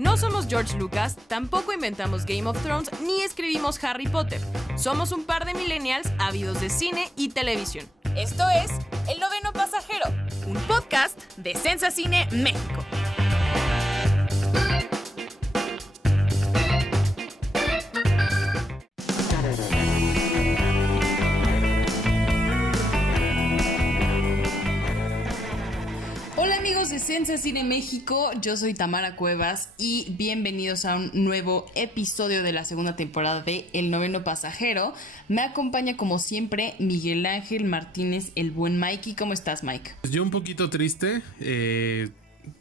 No somos George Lucas, tampoco inventamos Game of Thrones ni escribimos Harry Potter. Somos un par de millennials ávidos de cine y televisión. Esto es El Noveno Pasajero, un podcast de Sensa Cine México. Hola amigos de Sensa Cine México, yo soy Tamara Cuevas y bienvenidos a un nuevo episodio de la segunda temporada de El Noveno Pasajero. Me acompaña como siempre Miguel Ángel Martínez, el buen Mikey. ¿Cómo estás, Mike? Yo un poquito triste,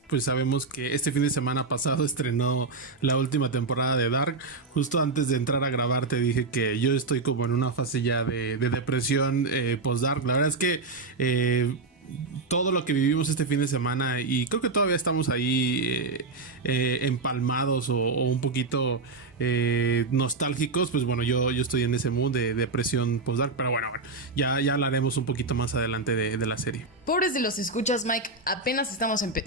pues sabemos que este fin de semana pasado estrenó la última temporada de Dark. Justo antes de entrar a grabar te dije que yo estoy como en una fase ya de depresión post-Dark. La verdad es que todo lo que vivimos este fin de semana, y creo que todavía estamos ahí empalmados o un poquito nostálgicos, pues bueno, yo estoy en ese mood de depresión post-Dark, pero bueno, ya hablaremos un poquito más adelante de la serie. Pobres de los escuchas, Mike, apenas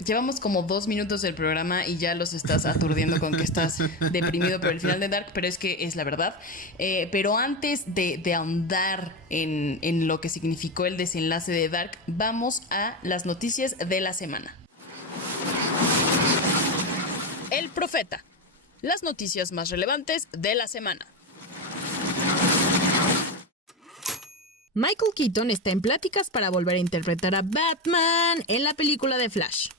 llevamos como 2 minutos del programa y ya los estás aturdiendo con que estás deprimido por el final de Dark, pero es que es la verdad. Pero antes de ahondar en lo que significó el desenlace de Dark, vamos a las noticias de la semana. El Profeta. Las noticias más relevantes de la semana. Michael Keaton está en pláticas para volver a interpretar a Batman en la película de Flash.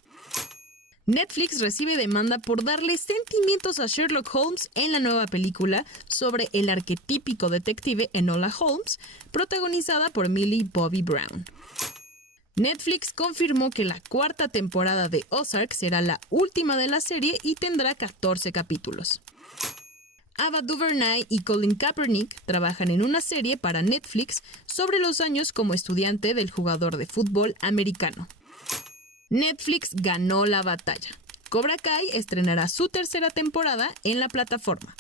Netflix recibe demanda por darle sentimientos a Sherlock Holmes en la nueva película sobre el arquetípico detective Enola Holmes, protagonizada por Millie Bobby Brown. Netflix confirmó que la 4ª temporada de Ozark será la última de la serie y tendrá 14 capítulos. Ava DuVernay y Colin Kaepernick trabajan en una serie para Netflix sobre los años como estudiante del jugador de fútbol americano. Netflix ganó la batalla. Cobra Kai estrenará su 3ª temporada en la plataforma.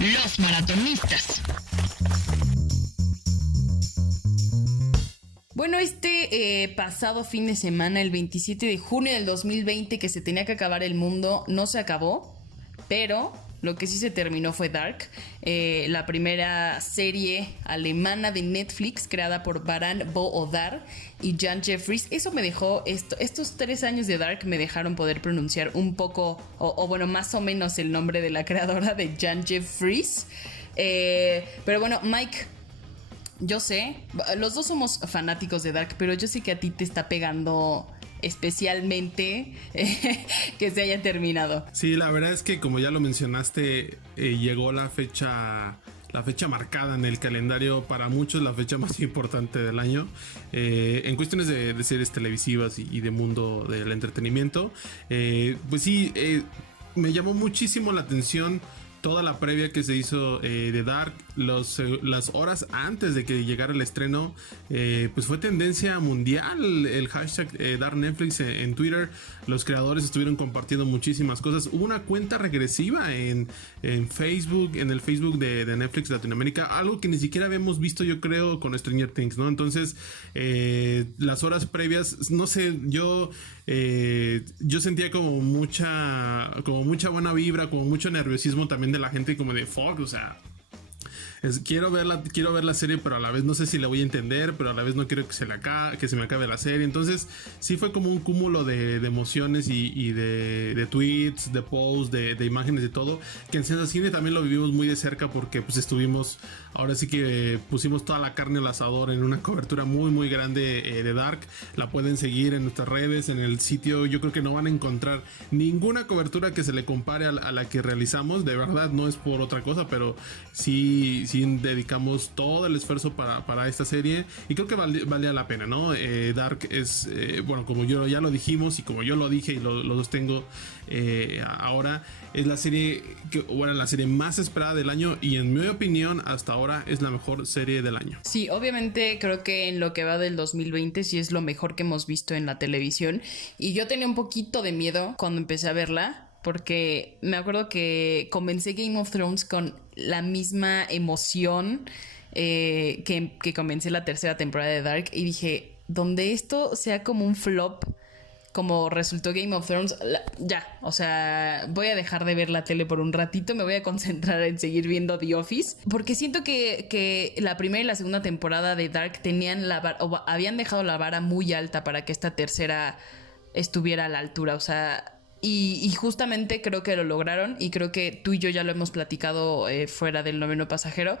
Los maratonistas. Bueno, pasado fin de semana, el 27 de junio del 2020, que se tenía que acabar el mundo, no se acabó, pero lo que sí se terminó fue Dark, la primera serie alemana de Netflix creada por Baran Bo Odar y Jan Jeffries. Eso me dejó, estos 3 años de Dark me dejaron poder pronunciar un poco, o bueno, más o menos el nombre de la creadora de Jan Jeffries. Pero bueno, Mike, yo sé, los dos somos fanáticos de Dark, pero yo sé que a ti te está pegando especialmente que se haya terminado. Sí, la verdad es que como ya lo mencionaste, llegó la fecha marcada en el calendario, para muchos la fecha más importante del año, en cuestiones de series televisivas y de mundo del entretenimiento. Pues sí, me llamó muchísimo la atención toda la previa que se hizo de Dark. Las horas antes de que llegara el estreno, pues fue tendencia mundial el hashtag Dark Netflix en Twitter. Los creadores estuvieron compartiendo muchísimas cosas. Hubo una cuenta regresiva en Facebook, en el Facebook de Netflix Latinoamérica, algo que ni siquiera habíamos visto, yo creo, con Stranger Things, ¿no? Entonces, las horas previas, no sé, yo sentía como mucha buena vibra, como mucho nerviosismo también de la gente, como de fuck, o sea, quiero ver la serie, pero a la vez no sé si la voy a entender, pero a la vez no quiero que se me acabe la serie. Entonces sí fue como un cúmulo de emociones y de tweets, de posts, de imágenes, de todo, que en Sensa Cine también lo vivimos muy de cerca, porque pues estuvimos, ahora sí que pusimos toda la carne al asador en una cobertura muy muy grande de Dark. La pueden seguir en nuestras redes, en el sitio. Yo creo que no van a encontrar ninguna cobertura que se le compare a la que realizamos, de verdad, no es por otra cosa, pero sí dedicamos todo el esfuerzo para esta serie, y creo que valía la pena, ¿no? Dark es, bueno, como ya lo dijimos y como yo lo dije y lo sostengo ahora, es la serie la serie más esperada del año, y en mi opinión hasta ahora es la mejor serie del año. Sí, obviamente creo que en lo que va del 2020 sí es lo mejor que hemos visto en la televisión, y yo tenía un poquito de miedo cuando empecé a verla, porque me acuerdo que comencé Game of Thrones con la misma emoción que comencé la 3ª temporada de Dark, y dije, donde esto sea como un flop, como resultó Game of Thrones, ya, o sea, voy a dejar de ver la tele por un ratito, me voy a concentrar en seguir viendo The Office, porque siento que la primera y la segunda temporada de Dark tenían o habían dejado la vara muy alta para que esta tercera estuviera a la altura, o sea... Y justamente creo que lo lograron, y creo que tú y yo ya lo hemos platicado fuera del Noveno Pasajero,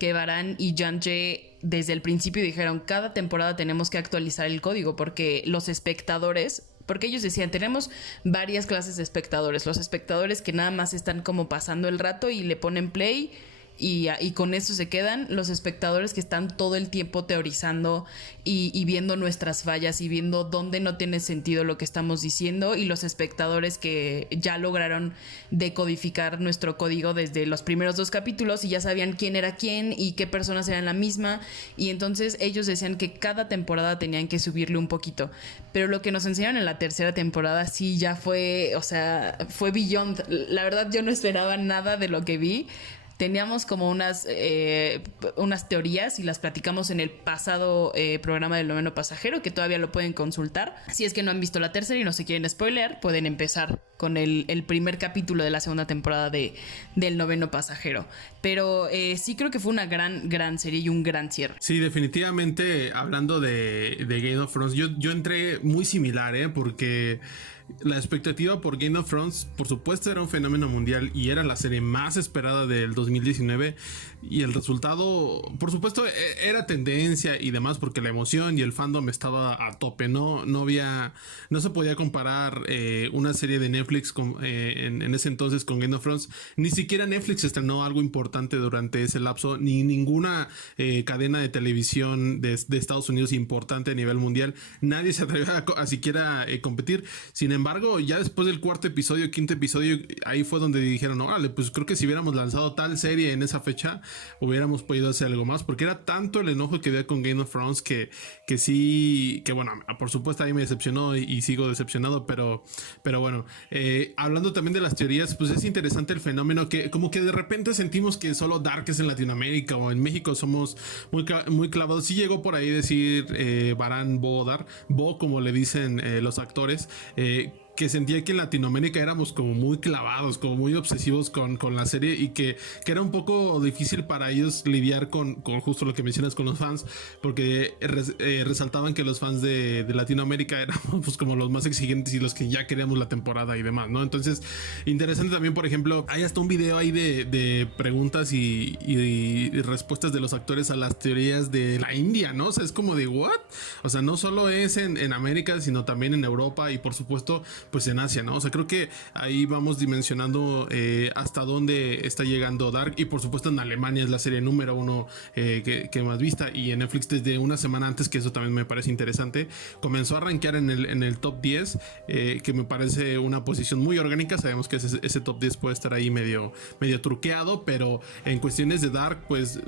que Varan y Janche desde el principio dijeron: cada temporada tenemos que actualizar el código, porque los espectadores, porque ellos decían, tenemos varias clases de espectadores, los espectadores que nada más están como pasando el rato y le ponen play y con eso se quedan, los espectadores que están todo el tiempo teorizando y viendo nuestras fallas y viendo dónde no tiene sentido lo que estamos diciendo, y los espectadores que ya lograron decodificar nuestro código desde los primeros 2 capítulos y ya sabían quién era quién y qué personas eran la misma, y entonces ellos decían que cada temporada tenían que subirle un poquito, pero lo que nos enseñaron en la tercera temporada sí ya fue, o sea, fue beyond. La verdad yo no esperaba nada de lo que vi. Teníamos como unas teorías y las platicamos en el pasado programa del Noveno Pasajero, que todavía lo pueden consultar. Si es que no han visto la tercera y no se quieren spoiler, pueden empezar con el primer capítulo de la segunda temporada del Noveno Pasajero. Pero sí creo que fue una gran serie y un gran cierre. Sí, definitivamente, hablando de Game of Thrones, yo entré muy similar, porque... la expectativa por Game of Thrones, por supuesto, era un fenómeno mundial y era la serie más esperada del 2019, y el resultado, por supuesto, era tendencia y demás, porque la emoción y el fandom estaba a tope. No se podía comparar una serie de Netflix en ese entonces con Game of Thrones. Ni siquiera Netflix estrenó algo importante durante ese lapso, ni ninguna cadena de televisión de Estados Unidos importante a nivel mundial. Nadie se atrevió a siquiera competir. Sin embargo, ya después del cuarto episodio, quinto episodio, ahí fue donde dijeron: órale, pues creo que si hubiéramos lanzado tal serie en esa fecha, hubiéramos podido hacer algo más, porque era tanto el enojo que había con Game of Thrones que sí, que bueno, por supuesto ahí me decepcionó y sigo decepcionado, pero bueno, hablando también de las teorías, pues es interesante el fenómeno que como que de repente sentimos que solo Dark es en Latinoamérica, o en México somos muy clavados. Sí llegó por ahí decir Varan Vodar, Bo como le dicen los actores, que sentía que en Latinoamérica éramos como muy clavados, como muy obsesivos con la serie, y que era un poco difícil para ellos lidiar con justo lo que mencionas con los fans, porque resaltaban que los fans de Latinoamérica éramos pues como los más exigentes y los que ya queríamos la temporada y demás, ¿no? Entonces, interesante también, por ejemplo, hay hasta un video ahí de preguntas y respuestas de los actores a las teorías de la India, ¿no? O sea, es como de ¿what? O sea, no solo es en América, sino también en Europa y por supuesto pues en Asia, ¿no? O sea, creo que ahí vamos dimensionando hasta dónde está llegando Dark, y por supuesto en Alemania es la serie número 1 que más vista, y en Netflix desde una semana antes, que eso también me parece interesante, comenzó a rankear en el top 10, que me parece una posición muy orgánica. Sabemos que ese top 10 puede estar ahí medio truqueado, pero en cuestiones de Dark pues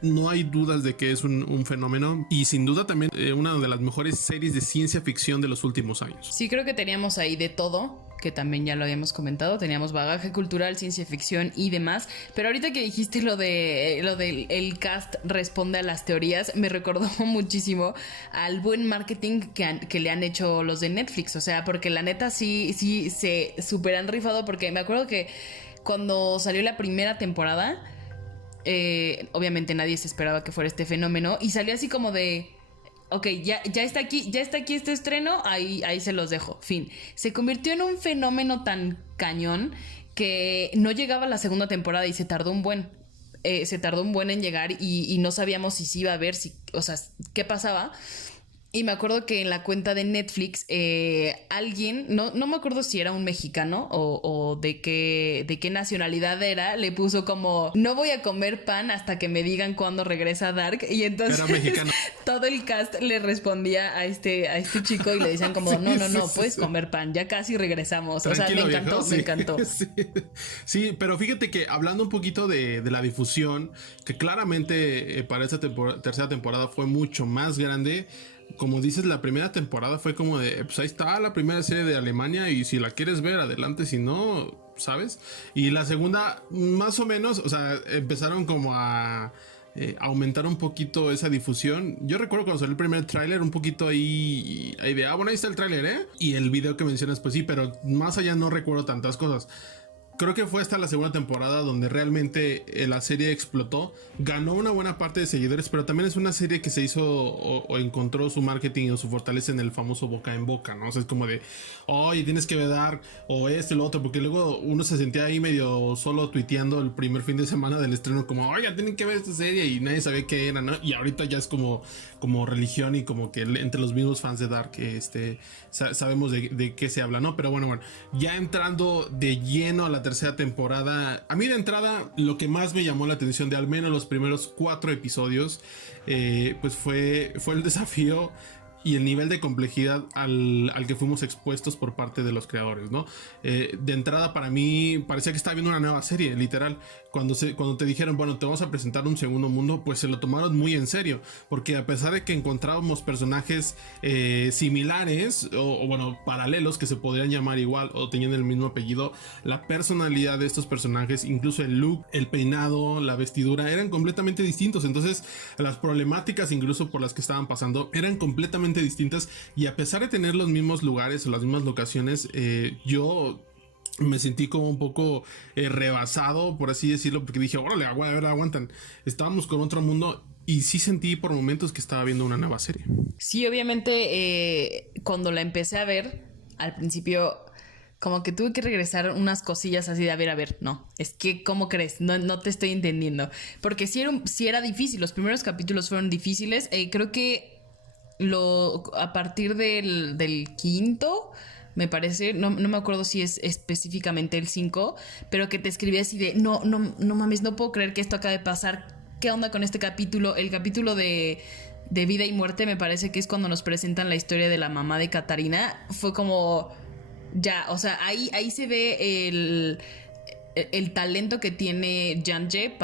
no hay dudas de que es un fenómeno, y sin duda también una de las mejores series de ciencia ficción de los últimos años. Sí, creo que teníamos ahí de todo, que también ya lo habíamos comentado. Teníamos bagaje cultural, ciencia ficción y demás. Pero ahorita que dijiste lo del el cast responde a las teorías, me recordó muchísimo al buen marketing que le han hecho los de Netflix. O sea, porque la neta sí se super han rifado, porque me acuerdo que cuando salió la primera temporada, obviamente nadie se esperaba que fuera este fenómeno, y salió así como de... ok, ya está aquí este estreno, ahí se los dejo, fin. Se convirtió en un fenómeno tan cañón que no llegaba a la segunda temporada y se tardó un buen en llegar, y no sabíamos si iba a ver, o sea, qué pasaba. Y me acuerdo que en la cuenta de Netflix alguien, no me acuerdo si era un mexicano o de qué nacionalidad era, le puso como: no voy a comer pan hasta que me digan cuándo regresa Dark. Y entonces era mexicano. Todo el cast le respondía a este chico y le decían como: no, puedes comer pan, ya casi regresamos. Tranquilo, o sea, me encantó. Sí, pero fíjate que hablando un poquito de la difusión, que claramente para esta tercera temporada fue mucho más grande. Como dices, la primera temporada fue como de, pues ahí está la primera serie de Alemania, y si la quieres ver, adelante, si no, ¿sabes? Y la segunda, más o menos, o sea, empezaron como a aumentar un poquito esa difusión. Yo recuerdo cuando salió el primer tráiler, un poquito ahí de, bueno, ahí está el tráiler, y el video que mencionas, pues sí, pero más allá no recuerdo tantas cosas. Creo que fue hasta la segunda temporada donde realmente la serie explotó, ganó una buena parte de seguidores, pero también es una serie que se hizo o encontró su marketing o su fortaleza en el famoso boca en boca, ¿no? O sea, es como de, oye, tienes que ver o lo otro, porque luego uno se sentía ahí medio solo tuiteando el primer fin de semana del estreno, como, oye, tienen que ver esta serie, y nadie sabía qué era, ¿no? Y ahorita ya es como religión, y como que entre los mismos fans de Dark sabemos de qué se habla, ¿no? Pero bueno, ya entrando de lleno a la tercera temporada, a mí de entrada lo que más me llamó la atención de al menos los primeros 4 episodios, pues fue el desafío y el nivel de complejidad al que fuimos expuestos por parte de los creadores, ¿no? De entrada, para mí parecía que estaba viendo una nueva serie, literal. Cuando te dijeron, bueno, te vamos a presentar un segundo mundo, pues se lo tomaron muy en serio, porque a pesar de que encontrábamos personajes similares o bueno, paralelos, que se podrían llamar igual o tenían el mismo apellido, la personalidad de estos personajes, incluso el look, el peinado, la vestidura, eran completamente distintos. Entonces las problemáticas incluso por las que estaban pasando eran completamente distintas, y a pesar de tener los mismos lugares o las mismas locaciones, yo me sentí como un poco rebasado, por así decirlo, porque dije, órale, a ver, aguantan, estábamos con otro mundo, y sí sentí por momentos que estaba viendo una nueva serie. Sí, obviamente cuando la empecé a ver, al principio como que tuve que regresar unas cosillas así de a ver, no, es que ¿cómo crees? No te estoy entendiendo, porque sí era difícil, los primeros capítulos fueron difíciles, creo que a partir del quinto, me parece, no me acuerdo si es específicamente el 5, pero que te escribía así de no mames, no puedo creer que esto acaba de pasar, ¿qué onda con este capítulo? El capítulo de vida y muerte, me parece que es cuando nos presentan la historia de la mamá de Katarina, fue como ya, o sea, ahí se ve el talento que tiene Jang-jae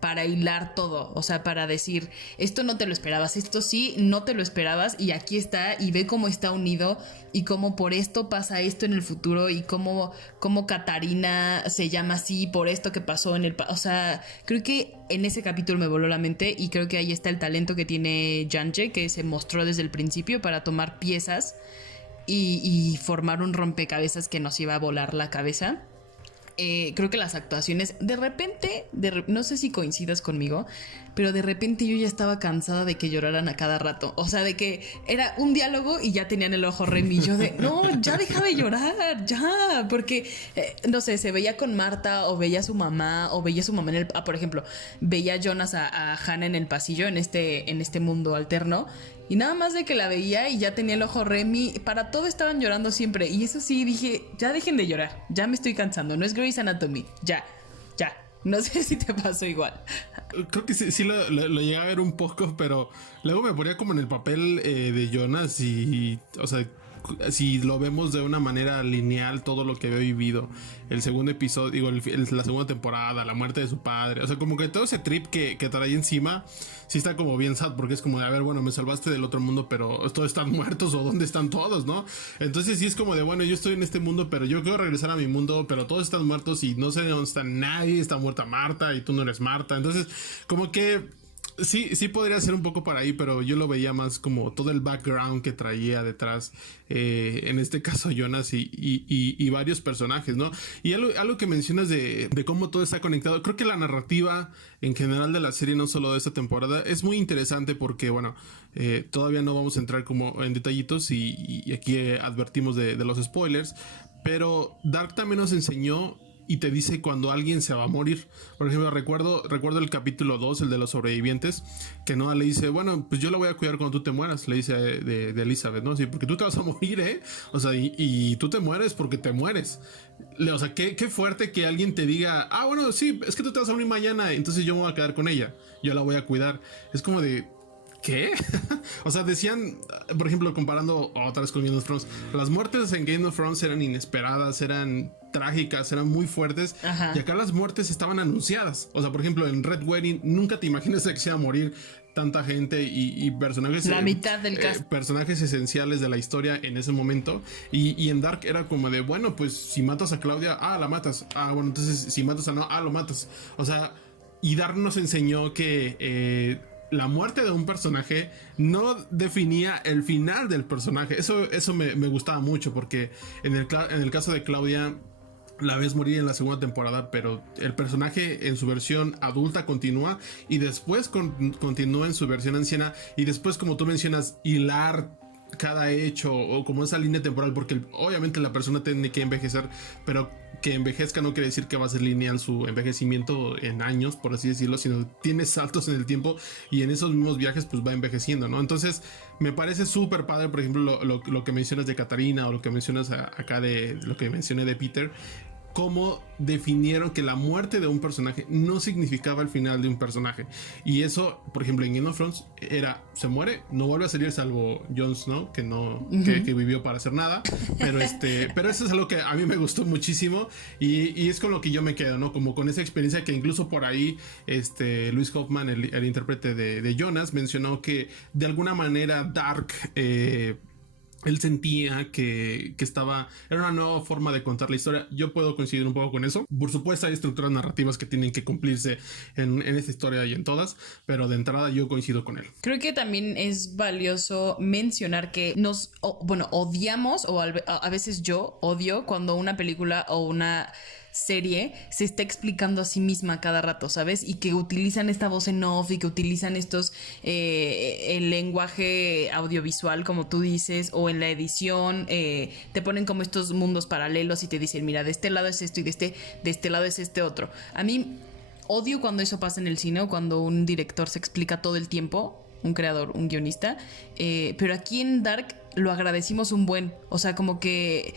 para hilar todo, o sea, para decir, esto no te lo esperabas, esto sí, no te lo esperabas, y aquí está, y ve cómo está unido, y cómo por esto pasa esto en el futuro, y cómo Katarina se llama así por esto que pasó o sea, creo que en ese capítulo me voló la mente, y creo que ahí está el talento que tiene Jang-jae, que se mostró desde el principio para tomar piezas y formar un rompecabezas que nos iba a volar la cabeza. Creo que las actuaciones, de repente, no sé si coincidas conmigo, pero de repente yo ya estaba cansada de que lloraran a cada rato. O sea, de que era un diálogo y ya tenían el ojo Remy. Yo de, no, ya deja de llorar, ya. Porque, no sé, se veía con Marta o veía a su mamá o veía a su mamá por ejemplo, veía a Jonas a Hannah en el pasillo en este mundo alterno. Y nada más de que la veía y ya tenía el ojo Remy, para todo estaban llorando siempre. Y eso sí, dije, ya dejen de llorar, ya me estoy cansando, no es Grey's Anatomy, ya. No sé si te pasó igual. Creo que sí lo llegué a ver un poco, pero luego me ponía como en el papel de Jonas, y o sea, si lo vemos de una manera lineal, todo lo que había vivido, el segundo episodio, digo, la segunda temporada, la muerte de su padre, o sea, como que todo ese trip que trae encima, sí está como bien sad, porque es como de, a ver, bueno, me salvaste del otro mundo, pero todos están muertos, o dónde están todos, ¿no? Entonces sí es como de, bueno, yo estoy en este mundo, pero yo quiero regresar a mi mundo, pero todos están muertos y no sé dónde está nadie, está muerta Marta y tú no eres Marta. Entonces, como que sí podría ser un poco para ahí, pero yo lo veía más como todo el background que traía detrás, en este caso Jonas y varios personajes, ¿no? Y algo que mencionas de cómo todo está conectado, creo que la narrativa en general de la serie, no solo de esta temporada, es muy interesante porque, bueno, todavía no vamos a entrar como en detallitos, y aquí advertimos de los spoilers, pero Dark también nos enseñó y te dice cuando alguien se va a morir. Por ejemplo, recuerdo el capítulo 2, el de los sobrevivientes, que Noah le dice, bueno, pues yo la voy a cuidar cuando tú te mueras, le dice de Elizabeth, ¿no? Sí, porque tú te vas a morir, ¿eh? O sea, y tú te mueres porque te mueres. O sea, qué fuerte que alguien te diga, bueno, sí, es que tú te vas a morir mañana, entonces yo me voy a quedar con ella, yo la voy a cuidar. Es como de, ¿qué? O sea, decían, por ejemplo, comparando otra vez con Game of Thrones, las muertes en Game of Thrones eran inesperadas, eran trágicas, eran muy fuertes. Ajá. Y acá las muertes estaban anunciadas. O sea, por ejemplo, en Red Wedding nunca te imaginas que se iba a morir tanta gente y personajes, la mitad del cast, personajes esenciales de la historia en ese momento. Y en Dark era como de, bueno, pues si matas a Claudia, la matas. Bueno, entonces si matas a no, lo matas. O sea, Y Dark nos enseñó que la muerte de un personaje no definía el final del personaje. Eso me gustaba mucho, porque en el caso de Claudia la ves morir en la segunda temporada, pero el personaje en su versión adulta continúa, y después continúa en su versión anciana, y después, como tú mencionas, hilar cada hecho o como esa línea temporal, porque obviamente la persona tiene que envejecer, pero que envejezca no quiere decir que va a ser lineal su envejecimiento en años, por así decirlo, sino tiene saltos en el tiempo, y en esos mismos viajes pues va envejeciendo, ¿no? Entonces me parece súper padre, por ejemplo, lo que mencionas de Katarina, o lo que mencionas acá de lo que mencioné de Peter, cómo definieron que la muerte de un personaje no significaba el final de un personaje. Y eso, por ejemplo, en Game of Thrones era: se muere, no vuelve a salir, salvo Jon Snow, que no, que vivió para hacer nada. Pero eso es algo que a mí me gustó muchísimo, y es con lo que yo me quedo, ¿no? Como con esa experiencia que incluso por ahí Luis Hoffman, el intérprete de Jonas, mencionó que de alguna manera Dark, él sentía que era una nueva forma de contar la historia. Yo puedo coincidir un poco con eso. Por supuesto hay estructuras narrativas que tienen que cumplirse en esta historia y en todas, pero de entrada yo coincido con él. Creo que también es valioso mencionar que odiamos, o a veces yo odio cuando una película o una serie se está explicando a sí misma cada rato, ¿sabes? Y que utilizan esta voz en off, y que utilizan el lenguaje audiovisual, como tú dices, o en la edición, te ponen como estos mundos paralelos y te dicen: mira, de este lado es esto, y de este lado es este otro. A mí odio cuando eso pasa en el cine, o cuando un director se explica todo el tiempo, un creador, un guionista, pero aquí en Dark lo agradecimos un buen, o sea, como que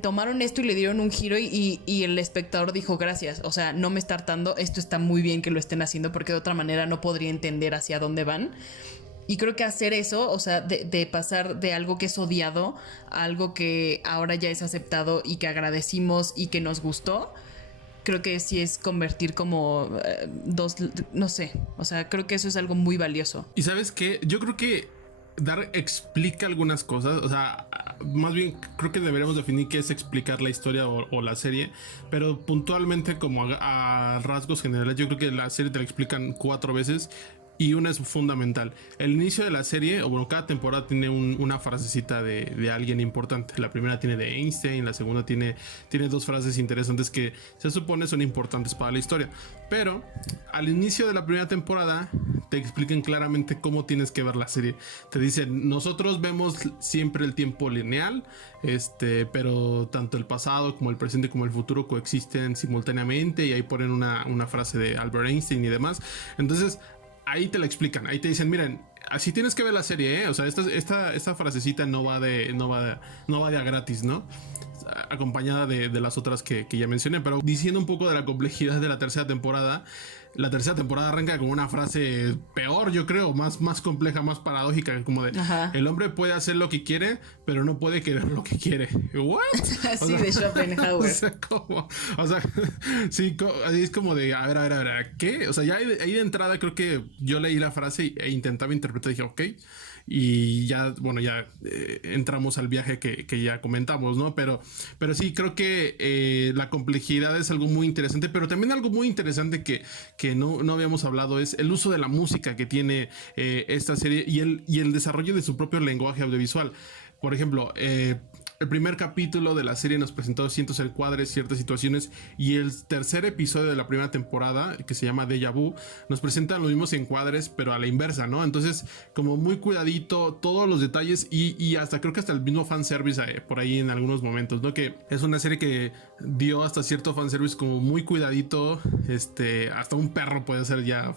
tomaron esto y le dieron un giro, y el espectador dijo: gracias, o sea, no me está hartando, esto está muy bien que lo estén haciendo, porque de otra manera no podría entender hacia dónde van. Y creo que hacer eso, o sea, de pasar de algo que es odiado a algo que ahora ya es aceptado y que agradecimos y que nos gustó, creo que sí es convertir como no sé, o sea, creo que eso es algo muy valioso. Y ¿sabes qué? Yo creo que Dark explica algunas cosas, o sea, más bien creo que deberíamos definir qué es explicar la historia o la serie, pero puntualmente, como a rasgos generales, yo creo que la serie te la explican 4 veces, y una es fundamental. El inicio de la serie, o bueno, cada temporada tiene una frasecita de alguien importante. La primera tiene de Einstein, la segunda tiene 2 frases interesantes que se supone son importantes para la historia. Pero al inicio de la primera temporada te explican claramente cómo tienes que ver la serie. Te dicen: nosotros vemos siempre el tiempo lineal, pero tanto el pasado como el presente como el futuro coexisten simultáneamente, y ahí ponen una frase de Albert Einstein y demás. Entonces ahí te la explican, ahí te dicen: miren, así tienes que ver la serie, ¿eh? O sea, esta frasecita no va de a gratis, ¿no? Acompañada de las otras que ya mencioné. Pero diciendo un poco de la complejidad de la tercera temporada, la tercera temporada arranca con una frase peor, yo creo, más compleja, más paradójica, como de: ajá, el hombre puede hacer lo que quiere, pero no puede querer lo que quiere. ¿What? Así de Schopenhauer. O sea, sí, así es como de, a ver, ¿qué? O sea, ya ahí de entrada creo que yo leí la frase e intentaba interpretar, y dije: ok. Y ya, bueno, entramos al viaje que ya comentamos, ¿no? Pero sí, creo que la complejidad es algo muy interesante, pero también algo muy interesante que no habíamos hablado es el uso de la música que tiene esta serie, y el desarrollo de su propio lenguaje audiovisual. Por ejemplo, el primer capítulo de la serie nos presentó ciertos encuadres, ciertas situaciones, y el tercer episodio de la primera temporada, que se llama Déjà Vu, nos presentan los mismos encuadres, pero a la inversa, ¿no? Entonces, como muy cuidadito, todos los detalles, y hasta creo que hasta el mismo fanservice por ahí en algunos momentos, ¿no? Que es una serie que dio hasta cierto fanservice como muy cuidadito, hasta un perro puede ser ya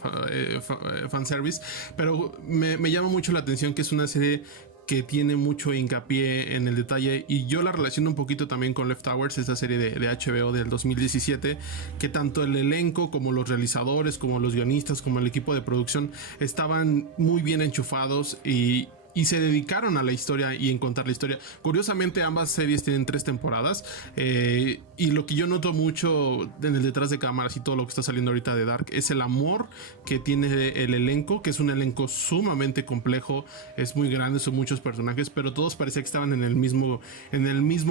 fanservice, pero me llama mucho la atención que es una serie que tiene mucho hincapié en el detalle, y yo la relaciono un poquito también con Leftovers, esta serie de HBO del 2017, que tanto el elenco como los realizadores, como los guionistas, como el equipo de producción estaban muy bien enchufados, y y se dedicaron a la historia y en contar la historia. Curiosamente, ambas series tienen 3 temporadas. Y lo que yo noto mucho en el detrás de cámaras y todo lo que está saliendo ahorita de Dark es el amor que tiene el elenco, que es un elenco sumamente complejo, es muy grande, son muchos personajes, pero todos parecía que estaban en el mismo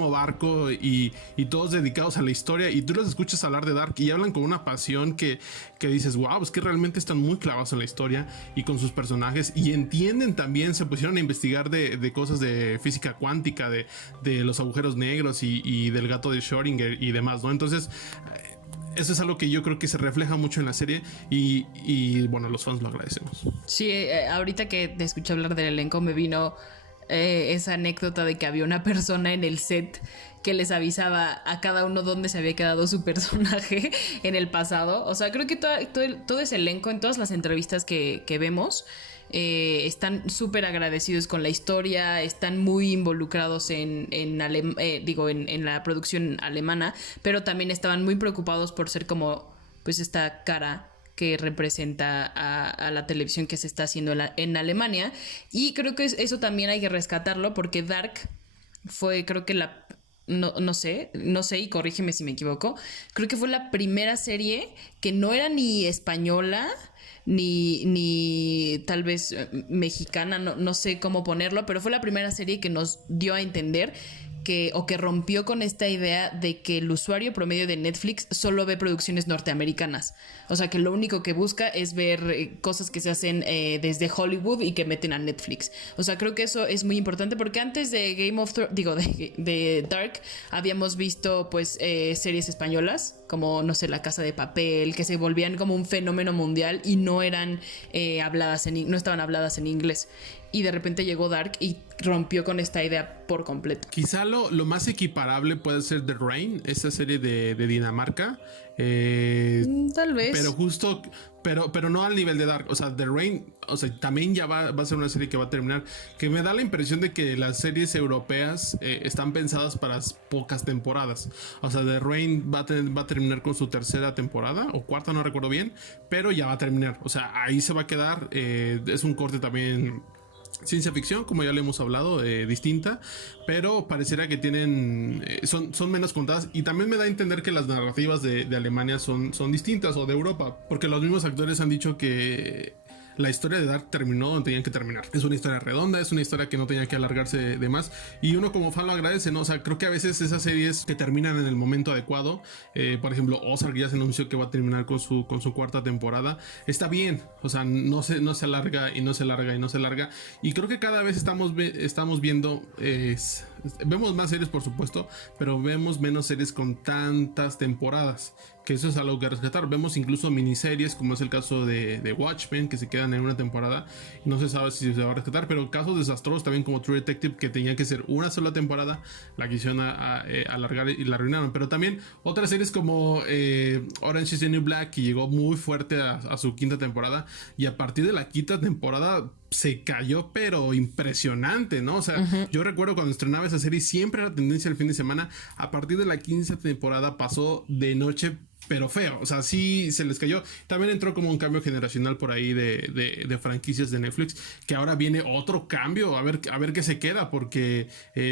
barco y todos dedicados a la historia. Y tú los escuchas hablar de Dark y hablan con una pasión que dices, wow, es que realmente están muy clavados en la historia y con sus personajes, y entienden también, se pusieron a investigar de cosas de física cuántica, de los agujeros negros y del gato de Schrödinger y demás, ¿no? Entonces eso es algo que yo creo que se refleja mucho en la serie y bueno, los fans lo agradecemos. Sí, ahorita que te escuché hablar del elenco me vino esa anécdota de que había una persona en el set que les avisaba a cada uno dónde se había quedado su personaje en el pasado. O sea, creo que todo ese elenco, en todas las entrevistas que vemos, están súper agradecidos con la historia, están muy involucrados en la producción alemana, pero también estaban muy preocupados por ser como pues esta cara que representa a la televisión que se está haciendo en Alemania. Y creo que eso también hay que rescatarlo, porque Dark fue, creo que no sé, y corrígeme si me equivoco, creo que fue la primera serie que no era ni española ni tal vez mexicana, no sé cómo ponerlo, pero fue la primera serie que nos dio a entender que rompió con esta idea de que el usuario promedio de Netflix solo ve producciones norteamericanas. O sea, que lo único que busca es ver cosas que se hacen desde Hollywood y que meten a Netflix. O sea, creo que eso es muy importante, porque antes de de Dark habíamos visto pues series españolas como, no sé, La Casa de Papel, que se volvían como un fenómeno mundial y no eran no estaban habladas en inglés. Y de repente llegó Dark y rompió con esta idea por completo. Quizá lo más equiparable puede ser The Rain, esa serie de Dinamarca. Tal vez. Pero no al nivel de Dark. O sea, The Rain, o sea, también ya va a ser una serie que va a terminar. Que me da la impresión de que las series europeas están pensadas para pocas temporadas. O sea, The Rain va a terminar con su 3ª temporada o 4ª, no recuerdo bien, pero ya va a terminar. O sea, ahí se va a quedar. Es un corte también ciencia ficción, como ya le hemos hablado, distinta, pero pareciera que tienen son menos contadas, y también me da a entender que las narrativas de Alemania son distintas, o de Europa, porque los mismos actores han dicho que la historia de Dark terminó donde tenían que terminar. Es una historia redonda, es una historia que no tenía que alargarse de más, y uno como fan lo agradece, ¿no? O sea, creo que a veces esas series que terminan en el momento adecuado, por ejemplo, Ozark ya se anunció que va a terminar con su 4ª temporada, está bien, o sea, no se alarga y no se alarga y no se alarga, y creo que cada vez estamos viendo vemos más series, por supuesto, pero vemos menos series con tantas temporadas, que eso es algo que rescatar. Vemos incluso miniseries, como es el caso de Watchmen, que se quedan en una temporada y no se sabe si se va a rescatar, pero casos desastrosos también como True Detective, que tenía que ser una sola temporada, la quisieron alargar y la arruinaron. Pero también otras series como Orange is the New Black, que llegó muy fuerte a su 5ª temporada, y a partir de la 5ª temporada se cayó, pero impresionante, ¿no? O sea, yo recuerdo cuando estrenaba esa serie, siempre era tendencia el fin de semana. A partir de la 15ª temporada pasó de noche, pero feo, o sea, sí se les cayó. También entró como un cambio generacional por ahí de franquicias de Netflix, que ahora viene otro cambio, a ver qué se queda, porque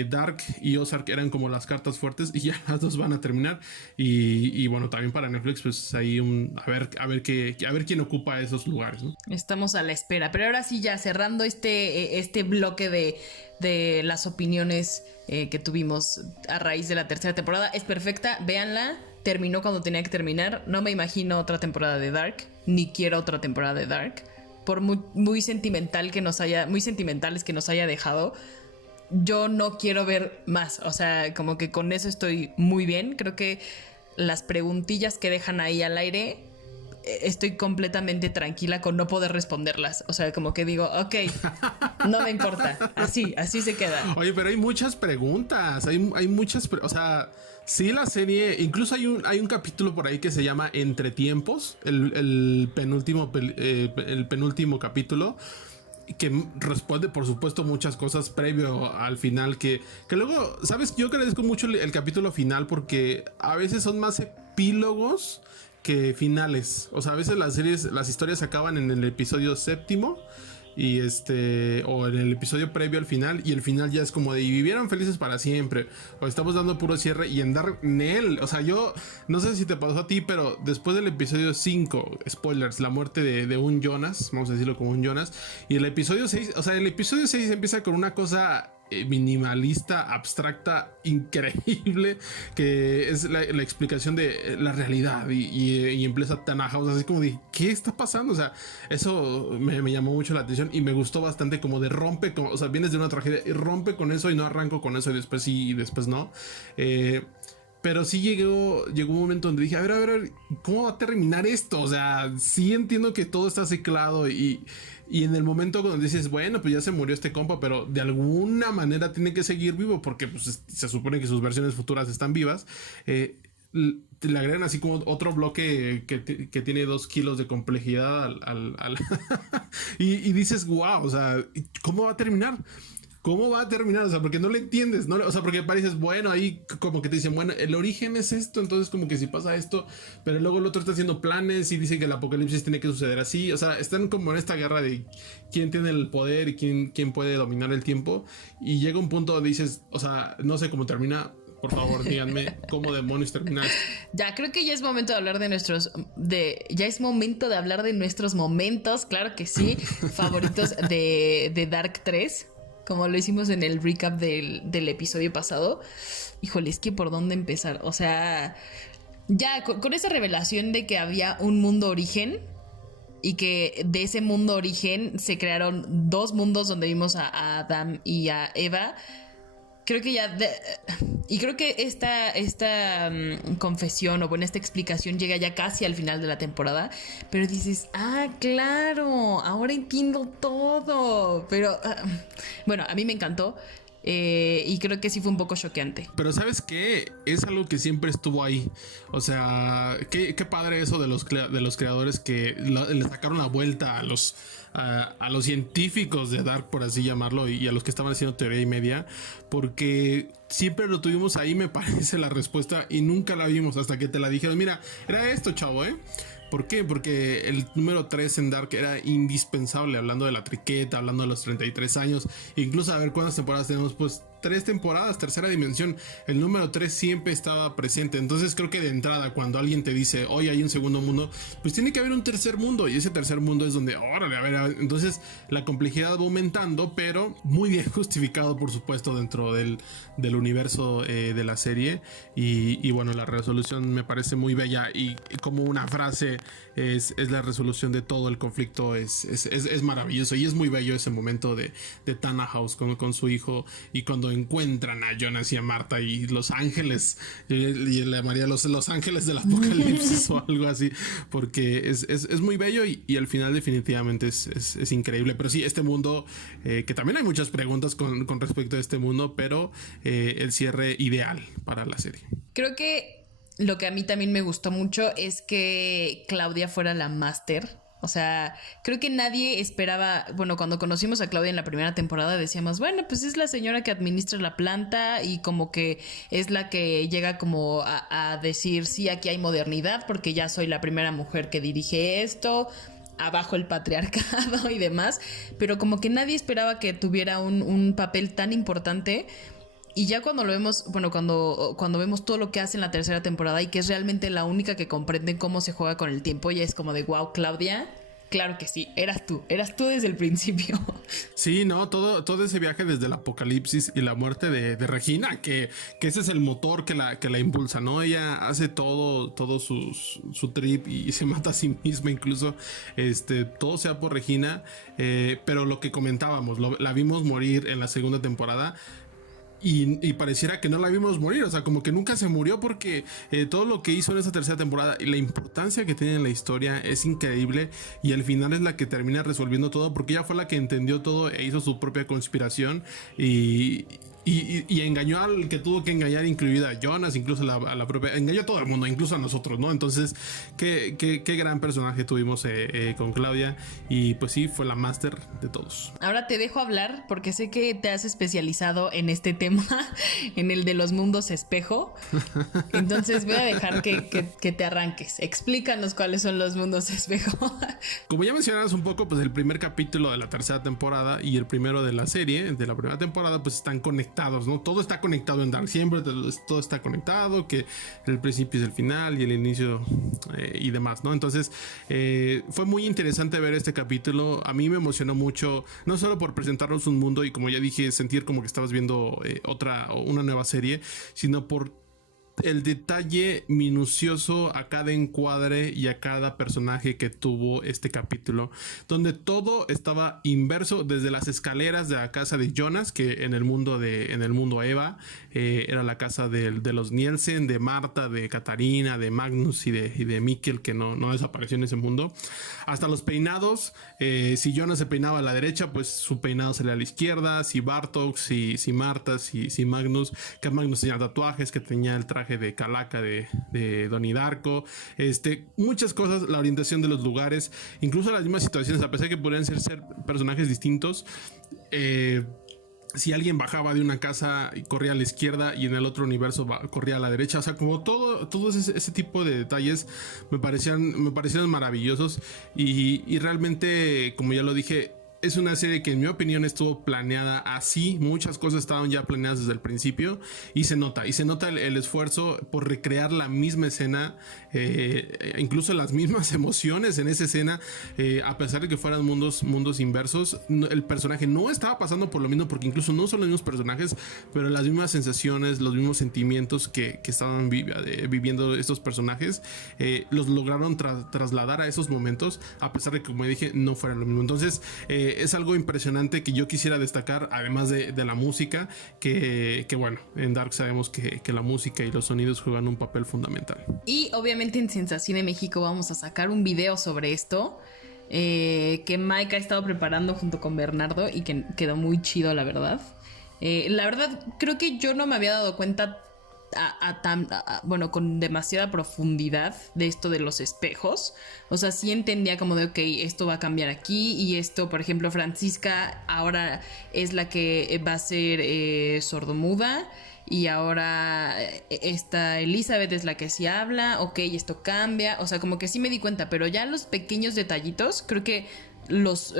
Dark y Ozark eran como las cartas fuertes, y ya las dos van a terminar, y bueno, también para Netflix pues ahí a ver quién ocupa esos lugares, ¿no? Estamos a la espera, pero ahora sí, ya cerrando este bloque de las opiniones que tuvimos a raíz de la 3ª temporada. Es perfecta, véanla. Terminó cuando tenía que terminar. No me imagino otra temporada de Dark, ni quiero otra temporada de Dark. Por muy sentimentales que nos haya dejado, yo no quiero ver más. O sea, como que con eso estoy muy bien. Creo que las preguntillas que dejan ahí al aire, estoy completamente tranquila con no poder responderlas. O sea, como que digo, ok, no me importa. Así se queda. Oye, pero hay muchas preguntas. Hay muchas, o sea, sí, la serie, incluso hay un capítulo por ahí que se llama Entre Tiempos, el penúltimo capítulo, que responde, por supuesto, muchas cosas previo al final, que luego, ¿sabes? Yo agradezco mucho el capítulo final, porque a veces son más epílogos que finales. O sea, a veces las historias acaban en el episodio 7, o en el episodio previo al final, y el final ya es como de y vivieron felices para siempre, o estamos dando puro cierre. Y en Dark Nell, o sea, yo no sé si te pasó a ti, pero después del episodio 5, spoilers, la muerte de un Jonas, vamos a decirlo como un Jonas, y el episodio 6, o sea, el episodio 6 empieza con una cosa minimalista, abstracta, increíble, que es la explicación de la realidad, y empieza tan ajá, o sea, así como de ¿qué está pasando? O sea, eso me llamó mucho la atención y me gustó bastante, como de rompe, o sea, vienes de una tragedia y rompe con eso y no arranco con eso y después sí y después no. Pero sí llegó un momento donde dije, a ver, ¿cómo va a terminar esto? O sea, sí entiendo que todo está ciclado y en el momento cuando dices, bueno, pues ya se murió este compa, pero de alguna manera tiene que seguir vivo porque pues, se supone que sus versiones futuras están vivas. Le agregan así como otro bloque que tiene 2 kilos de complejidad y dices, wow, o sea, ¿cómo va a terminar? ¿Cómo va a terminar? O sea, porque no le entiendes, ¿no? O sea, porque pareces, bueno, ahí como que te dicen, bueno, el origen es esto, entonces como que si pasa esto, pero luego el otro está haciendo planes y dice que el apocalipsis tiene que suceder así. O sea, están como en esta guerra de quién tiene el poder y quién puede dominar el tiempo. Y llega un punto donde dices, o sea, no sé cómo termina. Por favor, díganme cómo demonios termina esto. Ya, creo que ya es momento de hablar ya es momento de hablar de nuestros momentos, claro que sí, favoritos de Dark 3. Como lo hicimos en el recap del episodio pasado. Híjole, es que por dónde empezar. O sea, ya con esa revelación de que había un mundo origen y que de ese mundo origen se crearon 2 mundos donde vimos a Adam y a Eva. Creo que y creo que esta confesión o bueno, esta explicación llega ya casi al final de la temporada, pero dices, claro, ahora entiendo todo, pero bueno, a mí me encantó. Y creo que sí fue un poco choqueante. Pero ¿sabes qué? Es algo que siempre estuvo ahí. O sea, qué padre eso de los creadores que le sacaron la vuelta a los científicos de Dark, por así llamarlo, y a los que estaban haciendo teoría y media, porque siempre lo tuvimos ahí, me parece, la respuesta, y nunca la vimos hasta que te la dijeron. Mira, era esto, chavo, ¿eh? ¿Por qué? Porque el número 3 en Dark era indispensable, hablando de la triqueta, hablando de los 33 años, incluso a ver cuántas temporadas tenemos, pues 3 temporadas, tercera dimensión, el número 3 siempre estaba presente. Entonces creo que de entrada, cuando alguien te dice, oye, hay un segundo mundo, pues tiene que haber un tercer mundo, y ese tercer mundo es donde, órale, a ver, entonces la complejidad va aumentando, pero muy bien justificado, por supuesto, dentro del universo de la serie. Y bueno, la resolución me parece muy bella, y como una frase es la resolución de todo el conflicto, es maravilloso, y es muy bello ese momento de Tannhaus con su hijo, y cuando encuentran a Jonas y a Marta y los ángeles, y le llamaría los ángeles del apocalipsis o algo así, porque es muy bello, y al final definitivamente es increíble. Pero sí, este mundo, que también hay muchas preguntas con respecto a este mundo, pero el cierre ideal para la serie. Creo que lo que a mí también me gustó mucho es que Claudia fuera la máster. O sea, creo que nadie esperaba, bueno, cuando conocimos a Claudia en la primera temporada decíamos, bueno, pues es la señora que administra la planta y como que es la que llega como a decir, sí, aquí hay modernidad porque ya soy la primera mujer que dirige esto, abajo el patriarcado y demás, pero como que nadie esperaba que tuviera un papel tan importante. Y ya cuando lo vemos, bueno, cuando vemos todo lo que hace en la tercera temporada y que es realmente la única que comprende cómo se juega con el tiempo, ya es como de wow, Claudia, claro que sí, eras tú desde el principio. Sí, no, todo ese viaje desde el apocalipsis y la muerte de Regina, que ese es el motor que la impulsa, ¿no? Ella hace todo su trip y se mata a sí misma incluso, todo sea por Regina, pero lo que comentábamos, la vimos morir en la segunda temporada. Y pareciera que no la vimos morir, o sea, como que nunca se murió, porque todo lo que hizo en esa tercera temporada y la importancia que tiene en la historia es increíble, y al final es la que termina resolviendo todo, porque ella fue la que entendió todo e hizo su propia conspiración, y Y engañó al que tuvo que engañar, incluida a Jonas, incluso a la propia, engañó a todo el mundo, incluso a nosotros, ¿no? Entonces, qué gran personaje tuvimos con Claudia, y pues sí, fue la máster de todos. Ahora te dejo hablar porque sé que te has especializado en este tema, en el de los mundos espejo. Entonces voy a dejar que te arranques. Explícanos cuáles son los mundos espejo. Como ya mencionabas un poco, pues el primer capítulo de la tercera temporada y el primero de la serie, de la primera temporada, pues están conectados, ¿no? Todo está conectado en Dark, siempre todo está conectado, que el principio es el final y el inicio y demás, ¿no? Entonces fue muy interesante ver este capítulo. A mí me emocionó mucho, no solo por presentarnos un mundo y, como ya dije, sentir como que estabas viendo una nueva serie, sino por el detalle minucioso a cada encuadre y a cada personaje que tuvo este capítulo, donde todo estaba inverso, desde las escaleras de la casa de Jonas, que en el mundo Eva era la casa de los Nielsen, de Marta, de Katarina, de Magnus y de Mikkel, que no desapareció en ese mundo, hasta los peinados. Si Jonas se peinaba a la derecha, pues su peinado salía a la izquierda. Si Bartok, si Marta, si Magnus, que Magnus tenía tatuajes, que tenía el traje de Calaca de Donnie Darko, muchas cosas, la orientación de los lugares, incluso las mismas situaciones, a pesar de que podrían ser personajes distintos. Si alguien bajaba de una casa y corría a la izquierda, y en el otro universo corría a la derecha, o sea, como todo ese tipo de detalles me parecieron maravillosos, y realmente, como ya lo dije, es una serie que en mi opinión estuvo planeada así. Muchas cosas estaban ya planeadas desde el principio, y se nota el esfuerzo por recrear la misma escena, incluso las mismas emociones en esa escena, a pesar de que fueran mundos inversos. El personaje no estaba pasando por lo mismo, porque incluso no son los mismos personajes, pero las mismas sensaciones, los mismos sentimientos que estaban viviendo estos personajes, los lograron trasladar a esos momentos, a pesar de que, como dije, no fueran lo mismo. Entonces es algo impresionante que yo quisiera destacar, además de la música, que bueno, en Dark sabemos que la música y los sonidos juegan un papel fundamental. Y obviamente en Sensacine México vamos a sacar un video sobre esto, que Mike ha estado preparando junto con Bernardo, y que quedó muy chido, la verdad. La verdad, creo que yo no me había dado cuenta bueno, con demasiada profundidad de esto de los espejos. O sea, sí entendía como de, ok, esto va a cambiar aquí, y esto, por ejemplo, Francisca ahora es la que va a ser sordomuda, y ahora esta Elizabeth es la que sí habla. Ok, esto cambia. O sea, como que sí me di cuenta, pero ya los pequeños detallitos creo que los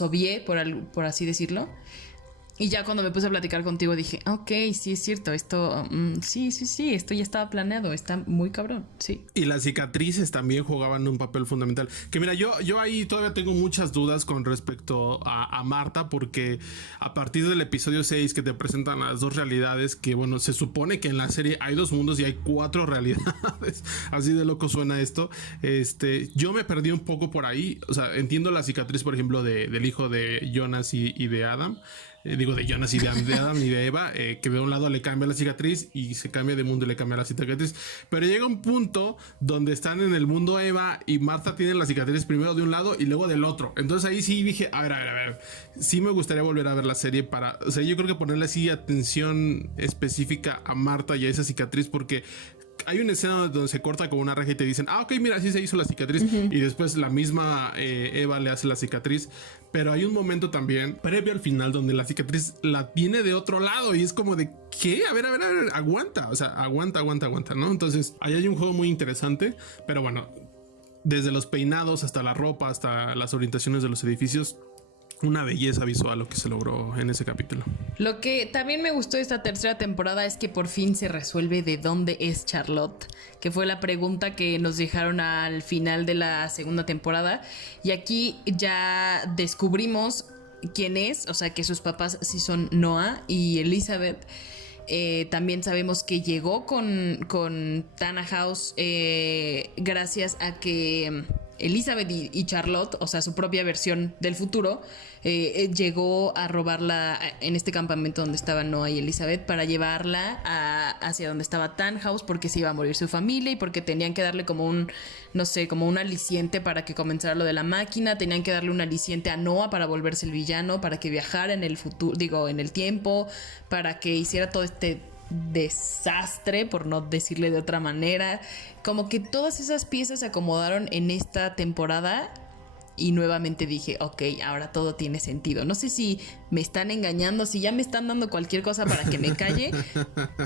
obvié, por así decirlo. Y ya cuando me puse a platicar contigo dije, ok, sí es cierto, esto, sí, esto ya estaba planeado, está muy cabrón, sí. Y las cicatrices también jugaban un papel fundamental. Que mira, yo ahí todavía tengo muchas dudas con respecto a Marta, porque a partir del episodio 6 que te presentan las dos realidades, que bueno, se supone que en la serie hay 2 mundos y hay 4 realidades, así de loco suena esto. Yo me perdí un poco por ahí. O sea, entiendo la cicatriz, por ejemplo, del hijo de Jonas y de Adam. De Jonas y de Adam y de Eva, que de un lado le cambia la cicatriz y se cambia de mundo y le cambia la cicatriz. Pero llega un punto donde están en el mundo Eva y Marta tiene la cicatriz primero de un lado y luego del otro. Entonces ahí sí dije, a ver, sí me gustaría volver a ver la serie o sea, yo creo que ponerle así atención específica a Marta y a esa cicatriz, porque hay una escena donde se corta con una reja y te dicen, ok, mira, así se hizo la cicatriz. Y después la misma Eva le hace la cicatriz. Pero hay un momento también previo al final donde la cicatriz la tiene de otro lado, y es como de, ¿qué? A ver, aguanta. O sea, aguanta, ¿no? Entonces ahí hay un juego muy interesante. Pero bueno, desde los peinados hasta la ropa, hasta las orientaciones de los edificios, una belleza visual lo que se logró en ese capítulo. Lo que también me gustó de esta tercera temporada es que por fin se resuelve de dónde es Charlotte, que fue la pregunta que nos dejaron al final de la segunda temporada, y aquí ya descubrimos quién es. O sea, que sus papás sí son Noah y Elizabeth. También sabemos que llegó con Tannhaus gracias a que Elizabeth y Charlotte, o sea, su propia versión del futuro, llegó a robarla en este campamento donde estaban Noah y Elizabeth para llevarla hacia donde estaba Tannhaus, porque se iba a morir su familia y porque tenían que darle como un, no sé, como un aliciente para que comenzara lo de la máquina. Tenían que darle un aliciente a Noah para volverse el villano, para que viajara en el futuro, digo, en el tiempo, para que hiciera todo este desastre, por no decirle de otra manera. Como que todas esas piezas se acomodaron en esta temporada y nuevamente dije, ok, ahora todo tiene sentido. No sé si me están engañando, si ya me están dando cualquier cosa para que me calle,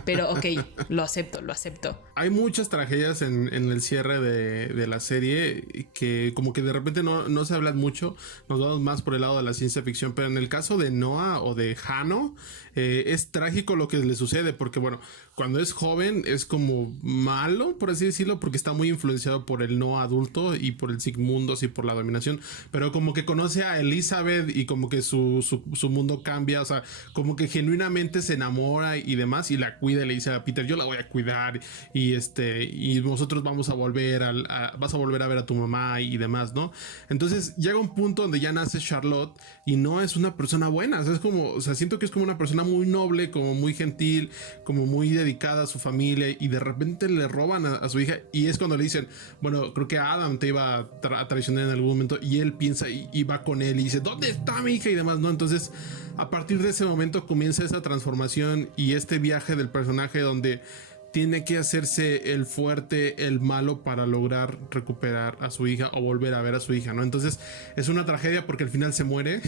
pero ok, lo acepto. Hay muchas tragedias en el cierre de la serie que como que de repente no se hablan mucho, nos vamos más por el lado de la ciencia ficción, pero en el caso de Noah o de Hanno, es trágico lo que le sucede, porque bueno, cuando es joven es como malo, por así decirlo, porque está muy influenciado por el Noah adulto y por el Sigmundos y por la dominación, pero como que conoce a Elizabeth y como que su mundo cambia, o sea, como que genuinamente se enamora y demás, y la cuida y le dice a Peter, yo la voy a cuidar y nosotros vamos a volver vas a volver a ver a tu mamá y demás, ¿no? Entonces llega un punto donde ya nace Charlotte y no es una persona buena, o sea, es como, o sea, siento que es como una persona muy noble, como muy gentil, como muy dedicada a su familia, y de repente le roban a su hija, y es cuando le dicen, bueno, creo que Adam te iba a traicionar en algún momento, y él piensa y va con él y dice, ¿dónde está mi hija? Y demás, ¿no? Entonces a partir de ese momento comienza esa transformación y este viaje del personaje donde tiene que hacerse el fuerte, el malo, para lograr recuperar a su hija o volver a ver a su hija, ¿no? Entonces es una tragedia porque al final se muere.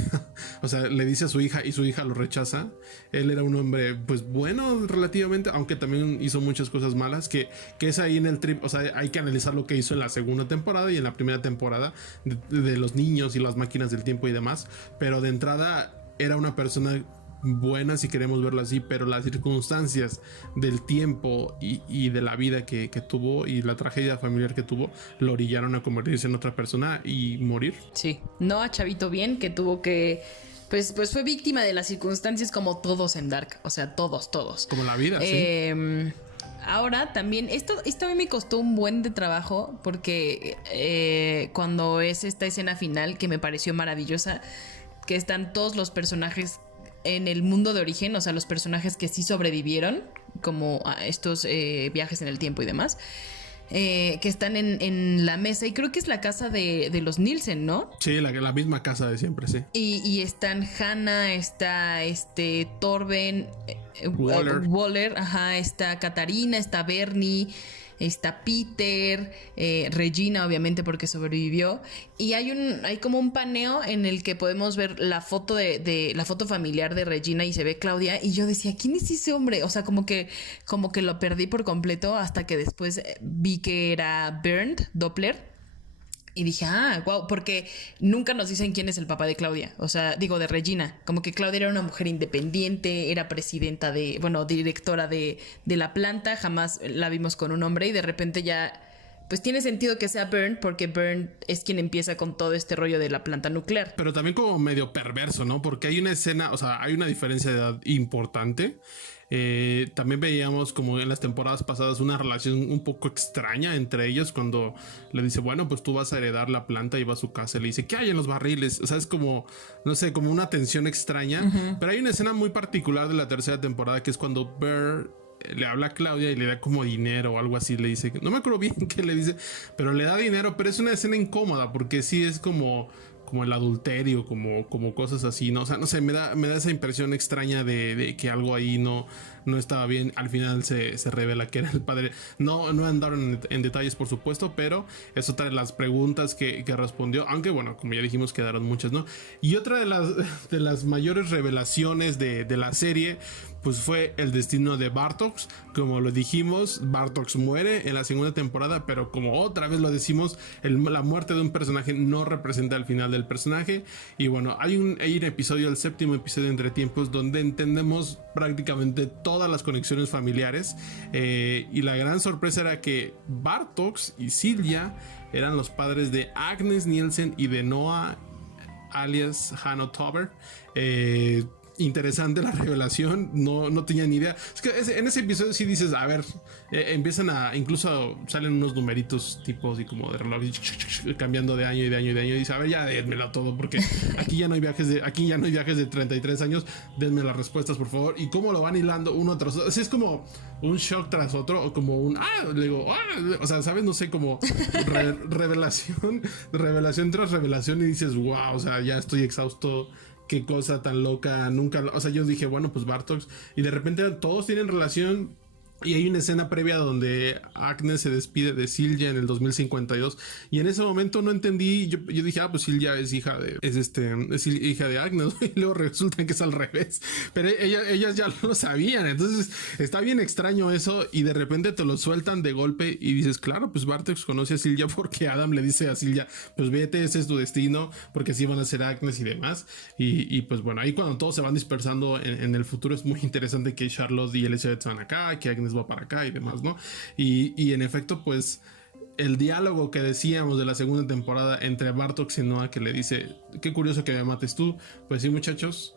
O sea, le dice a su hija y su hija lo rechaza. Él era un hombre pues bueno relativamente, aunque también hizo muchas cosas malas, que es ahí en el trip. O sea, hay que analizar lo que hizo en la segunda temporada y en la primera temporada de los niños y las máquinas del tiempo y demás, pero de entrada era una persona buena, si queremos verlo así, pero las circunstancias del tiempo y de la vida que tuvo y la tragedia familiar que tuvo lo orillaron a convertirse en otra persona y morir. Sí, no a Chavito Bien, que tuvo que pues fue víctima de las circunstancias como todos en Dark, o sea, todos. Como la vida, sí. Ahora también, esto a mí me costó un buen de trabajo porque cuando es esta escena final que me pareció maravillosa, que están todos los personajes en el mundo de origen, o sea, los personajes que sí sobrevivieron, como a estos viajes en el tiempo y demás, que están en la mesa, y creo que es la casa de los Nielsen, ¿no? Sí, la misma casa de siempre, sí. Y están Hannah, está Torben, Waller, ajá, está Katarina, está Bernie, está Peter, Regina, obviamente, porque sobrevivió. Y hay como un paneo en el que podemos ver la foto de la foto familiar de Regina y se ve Claudia. Y yo decía, ¿quién es ese hombre? O sea, como que lo perdí por completo hasta que después vi que era Bernd Doppler. Y dije, wow, porque nunca nos dicen quién es el papá de Claudia. O sea, digo, de Regina. Como que Claudia era una mujer independiente, era presidenta directora de la planta. Jamás la vimos con un hombre y de repente ya, pues tiene sentido que sea Bernd, porque Bernd es quien empieza con todo este rollo de la planta nuclear. Pero también como medio perverso, ¿no? Porque hay una escena, o sea, hay una diferencia de edad importante. También veíamos como en las temporadas pasadas una relación un poco extraña entre ellos, cuando le dice, bueno, pues tú vas a heredar la planta, y va a su casa y le dice, ¿qué hay en los barriles? O sea, es como, no sé, como una tensión extraña. Pero hay una escena muy particular de la tercera temporada, que es cuando Burr le habla a Claudia y le da como dinero o algo así, le dice, no me acuerdo bien qué le dice, pero le da dinero, pero es una escena incómoda porque sí es como el adulterio, como cosas así, ¿no? O sea, no sé, me da esa impresión extraña de que algo ahí no estaba bien. Al final se revela que era el padre. No andaron en detalles, por supuesto, pero es otra de las preguntas que respondió, aunque bueno, como ya dijimos, quedaron muchas, ¿no? Y otra de las mayores revelaciones de la serie, pues fue el destino de Bartox. Como lo dijimos, Bartox muere en la segunda temporada, pero como otra vez lo decimos, la muerte de un personaje no representa el final del personaje. Y bueno, hay un episodio, el séptimo episodio de Entre Tiempos, donde entendemos prácticamente todas las conexiones familiares, y la gran sorpresa era que Bartox y Silja eran los padres de Agnes Nielsen y de Noah alias Hanno Tauber. interesante la revelación, no tenía ni idea. Es que en ese episodio sí dices, a ver, empiezan incluso salen unos numeritos tipos y como de reloj cambiando de año y de año y de año, y dice, a ver, ya démelo todo, porque aquí ya no hay viajes de 33 años, denme las respuestas, por favor. Y cómo lo van hilando uno tras otro. Así es como un shock tras otro, o como le digo, o sea, sabes, no sé, como revelación tras revelación, y dices, wow, o sea, ya estoy exhausto. Qué cosa tan loca, nunca, o sea, yo dije, bueno, pues Bartox, y de repente todos tienen relación. Y hay una escena previa donde Agnes se despide de Silja en el 2052, y en ese momento no entendí. Yo dije, pues Silja es hija de Agnes, y luego resulta que es al revés, pero ellas ya lo sabían. Entonces está bien extraño eso, y de repente te lo sueltan de golpe y dices, claro, pues Bartox conoce a Silja porque Adam le dice a Silja, pues vete, ese es tu destino, porque así van a ser Agnes y demás. Y pues bueno, ahí cuando todos se van dispersando en el futuro, es muy interesante que Charlotte y Elizabeth van acá, que Agnes va para acá y demás, ¿no? Y en efecto, pues el diálogo que decíamos de la segunda temporada entre Bartox y Noah, que le dice, qué curioso que me mates tú. Pues sí, muchachos,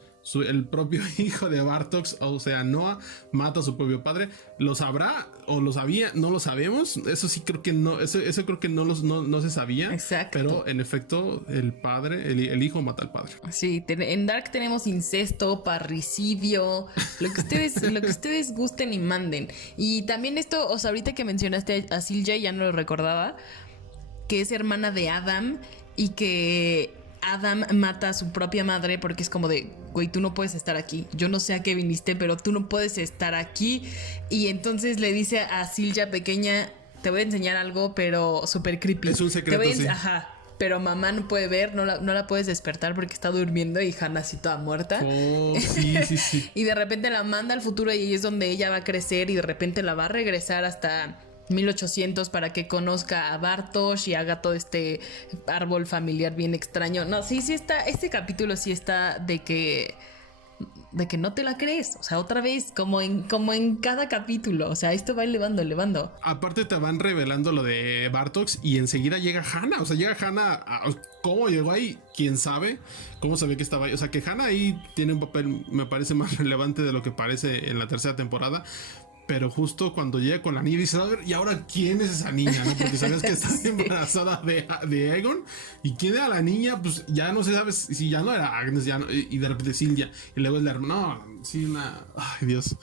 el propio hijo de Bartox, o sea, Noah, mata a su propio padre. ¿Lo sabrá o lo sabía? No lo sabemos. Eso sí creo que no, eso creo que no se sabía. Exacto. Pero en efecto, el hijo mata al padre. Sí, en Dark tenemos incesto, parricidio, lo que ustedes gusten y manden. Y también esto, o sea, ahorita que mencionaste a Silja, ya no lo recordaba, que es hermana de Adam y que Adam mata a su propia madre porque es como de, güey, tú no puedes estar aquí. Yo no sé a qué viniste, pero tú no puedes estar aquí. Y entonces le dice a Silja pequeña, te voy a enseñar algo, pero súper creepy. Es un secreto, sí. Ajá, pero mamá no puede ver, no la puedes despertar porque está durmiendo y Hannah así toda muerta. Oh, sí. Y de repente la manda al futuro y ahí es donde ella va a crecer y de repente la va a regresar hasta 1800 para que conozca a Bartosz y haga todo este árbol familiar bien extraño. No, sí está, este capítulo sí está de que no te la crees, o sea, otra vez, como en cada capítulo, o sea, esto va elevando. Aparte te van revelando lo de Bartox y enseguida llega Hannah, o sea, ¿cómo llegó ahí? ¿Quién sabe? ¿Cómo sabía que estaba ahí? O sea, que Hannah ahí tiene un papel, me parece, más relevante de lo que parece en la tercera temporada. Pero justo cuando llega con la niña, dices, a ver, ¿y ahora quién es esa niña? ¿No? Porque sabes que está embarazada de Aegon. ¿Y quién era la niña? Pues ya no se sabe si ya no era Agnes, ya no, y de repente Silja. Y luego es la hermana. No, sí, ay, Dios.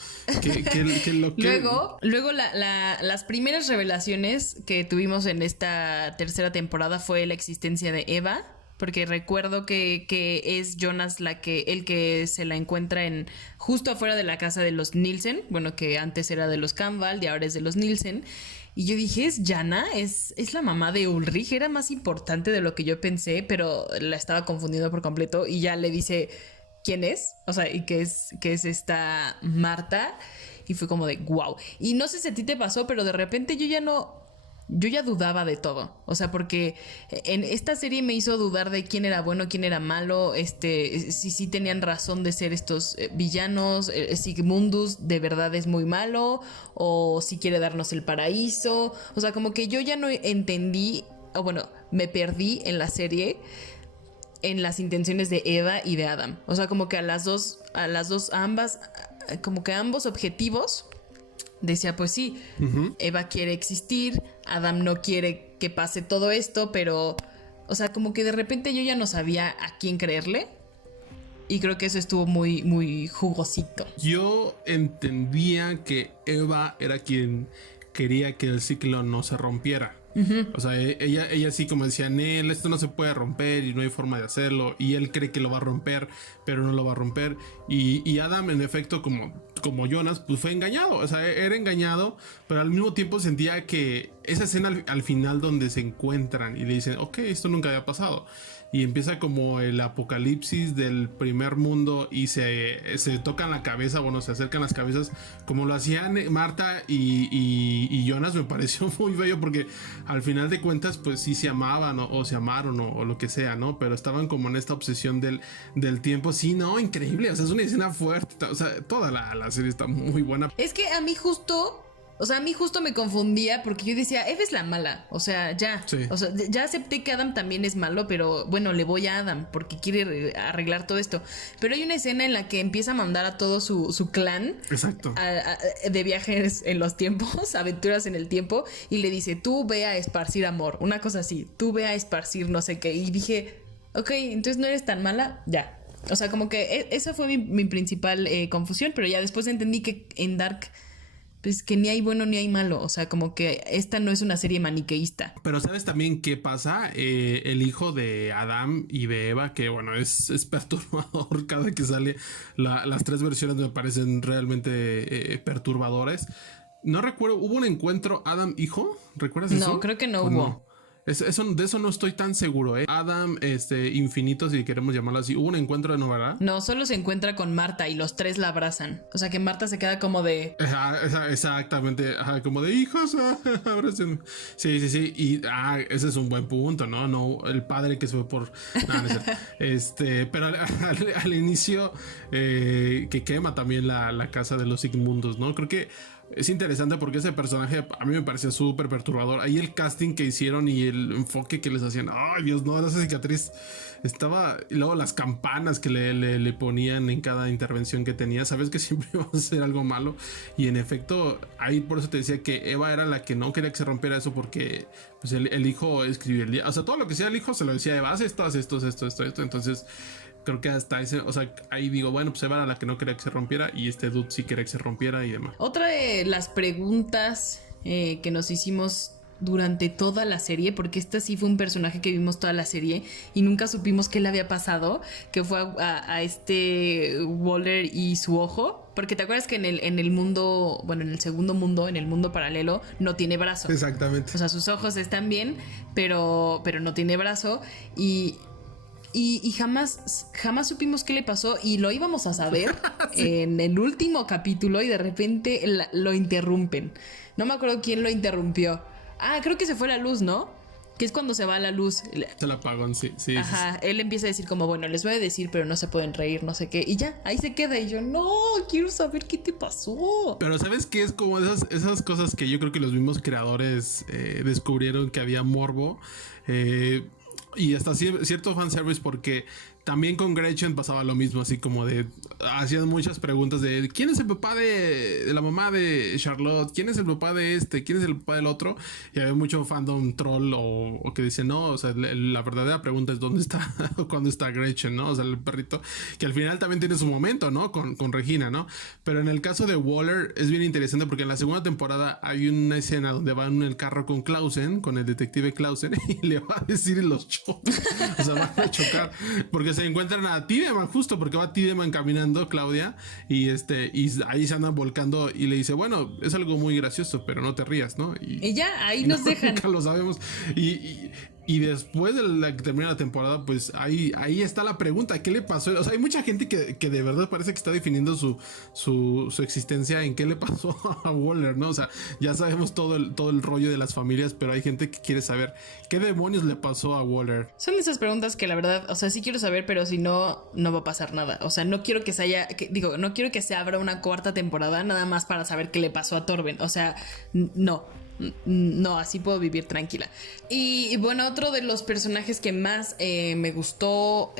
Luego las primeras revelaciones que tuvimos en esta tercera temporada fue la existencia de Eva. Porque recuerdo que es Jonas el que se la encuentra justo afuera de la casa de los Nielsen. Bueno, que antes era de los Canval y ahora es de los Nielsen. Y yo dije, ¿es Jana? ¿Es la mamá de Ulrich? Era más importante de lo que yo pensé, pero la estaba confundiendo por completo. Y ya le dice quién es, o sea, y que es esta Marta. Y fue como de wow. Y no sé si a ti te pasó, pero de repente yo ya dudaba de todo, o sea, porque en esta serie me hizo dudar de quién era bueno, quién era malo, si tenían razón de ser estos villanos, Sigmundus de verdad es muy malo, o si quiere darnos el paraíso, o sea, como que yo ya no entendí, o bueno, me perdí en la serie en las intenciones de Eva y de Adam, o sea, como que ambas, como que ambos objetivos. Decía, pues sí, Eva quiere existir, Adam no quiere que pase todo esto, pero, o sea, como que de repente yo ya no sabía a quién creerle. Y creo que eso estuvo muy, muy jugosito. Yo entendía que Eva era quien quería que el ciclo no se rompiera. O sea, ella sí, como decía, Nel, esto no se puede romper y no hay forma de hacerlo, y él cree que lo va a romper, pero no lo va a romper, y Adam, en efecto, como Jonas, pues fue engañado, o sea, era engañado, pero al mismo tiempo sentía que esa escena al final donde se encuentran y le dicen, ok, esto nunca había pasado, y empieza como el apocalipsis del primer mundo y se tocan la cabeza, bueno, se acercan las cabezas como lo hacían Marta y Jonas. Me pareció muy bello porque al final de cuentas pues sí se amaban o se amaron o lo que sea, ¿no? Pero estaban como en esta obsesión del tiempo. Sí, no, increíble, o sea, es una escena fuerte, o sea, toda la serie está muy buena. Es que a mí justo O sea, a mí justo me confundía porque yo decía, Eve es la mala. O sea, ya. Sí. O sea, ya acepté que Adam también es malo, pero bueno, le voy a Adam porque quiere arreglar todo esto. Pero hay una escena en la que empieza a mandar a todo su clan. Exacto. De viajes en los tiempos, aventuras en el tiempo, y le dice, tú ve a esparcir amor. Una cosa así, tú ve a esparcir no sé qué. Y dije, ok, entonces no eres tan mala, ya. O sea, como que esa fue mi principal confusión, pero ya después entendí que en Dark, pues que ni hay bueno ni hay malo. O sea, como que esta no es una serie maniqueísta. Pero ¿sabes también qué pasa? El hijo de Adam y de Eva, que bueno, es perturbador cada que sale. Las tres versiones me parecen realmente perturbadores. No recuerdo, ¿hubo un encuentro Adam-hijo? ¿Recuerdas eso? No, creo que no hubo. No? De eso no estoy tan seguro, ¿eh? Adam, infinito, si queremos llamarlo así. ¿Hubo un encuentro de no, verdad? No, solo se encuentra con Marta y los tres la abrazan. O sea que Marta se queda como de... Exactamente, como de hijos, abrácenme. Sí. Y ese es un buen punto, ¿no? No, el padre que se fue por... No es cierto. Pero al inicio que quema también la casa de los Sigmundos, ¿no? Creo que es interesante porque ese personaje a mí me parecía súper perturbador. Ahí el casting que hicieron y el enfoque que les hacían. Ay, Dios, no, esa cicatriz estaba. Y luego las campanas que le ponían en cada intervención que tenía. Sabes que siempre iba a ser algo malo. Y en efecto, ahí por eso te decía que Eva era la que no quería que se rompiera eso porque pues el hijo escribía el día. O sea, todo lo que sea el hijo se lo decía a Eva, haz esto, haz esto, haz esto, esto. Entonces creo que hasta ese, o sea, ahí digo, bueno, pues Eva era la que no quería que se rompiera y este dude sí quería que se rompiera y demás. Otra de las preguntas que nos hicimos durante toda la serie, porque esta sí fue un personaje que vimos toda la serie y nunca supimos qué le había pasado, que fue a este Waller y su ojo, porque te acuerdas que en el mundo, bueno, en el segundo mundo, en el mundo paralelo, no tiene brazo. Exactamente. O sea, sus ojos están bien, pero no tiene brazo y jamás supimos qué le pasó y lo íbamos a saber sí. En el último capítulo y de repente lo interrumpen. No me acuerdo quién lo interrumpió. Creo que se fue la luz, ¿no? Que es cuando se va la luz. Se la apagó, sí. Ajá, él empieza a decir como, bueno, les voy a decir, pero no se pueden reír, no sé qué. Y ya, ahí se queda y yo, no, quiero saber qué te pasó. Pero ¿sabes qué? Es como esas cosas que yo creo que los mismos creadores descubrieron que había morbo. Y hasta cierto fanservice porque también con Gretchen pasaba lo mismo, así como de hacían muchas preguntas de quién es el papá de la mamá de Charlotte, quién es el papá de quién es el papá del otro, y había mucho fandom troll o que dice no, o sea, la verdadera pregunta es dónde está cuándo está Gretchen, ¿no? O sea, el perrito que al final también tiene su momento, ¿no? Con Regina, ¿no? Pero en el caso de Waller es bien interesante porque en la segunda temporada hay una escena donde van en el carro con Clausen, con el detective Clausen, y le va a decir en los choques, o sea, van a chocar porque se encuentran a Tiedemann justo porque va Tiedemann caminando, Claudia, y ahí se andan volcando y le dice, bueno, es algo muy gracioso, pero no te rías, ¿no? Y ya, ahí nos dejan. Nunca lo sabemos. Y después de la que termina la temporada, pues ahí está la pregunta, ¿qué le pasó? O sea, hay mucha gente que de verdad parece que está definiendo su existencia en qué le pasó a Waller, ¿no? O sea, ya sabemos todo el rollo de las familias, pero hay gente que quiere saber qué demonios le pasó a Waller. Son esas preguntas que la verdad, o sea, sí quiero saber, pero si no, no va a pasar nada. O sea, no quiero que no quiero que se abra una cuarta temporada nada más para saber qué le pasó a Torben. O sea, no, así puedo vivir tranquila. Y bueno, otro de los personajes que más me gustó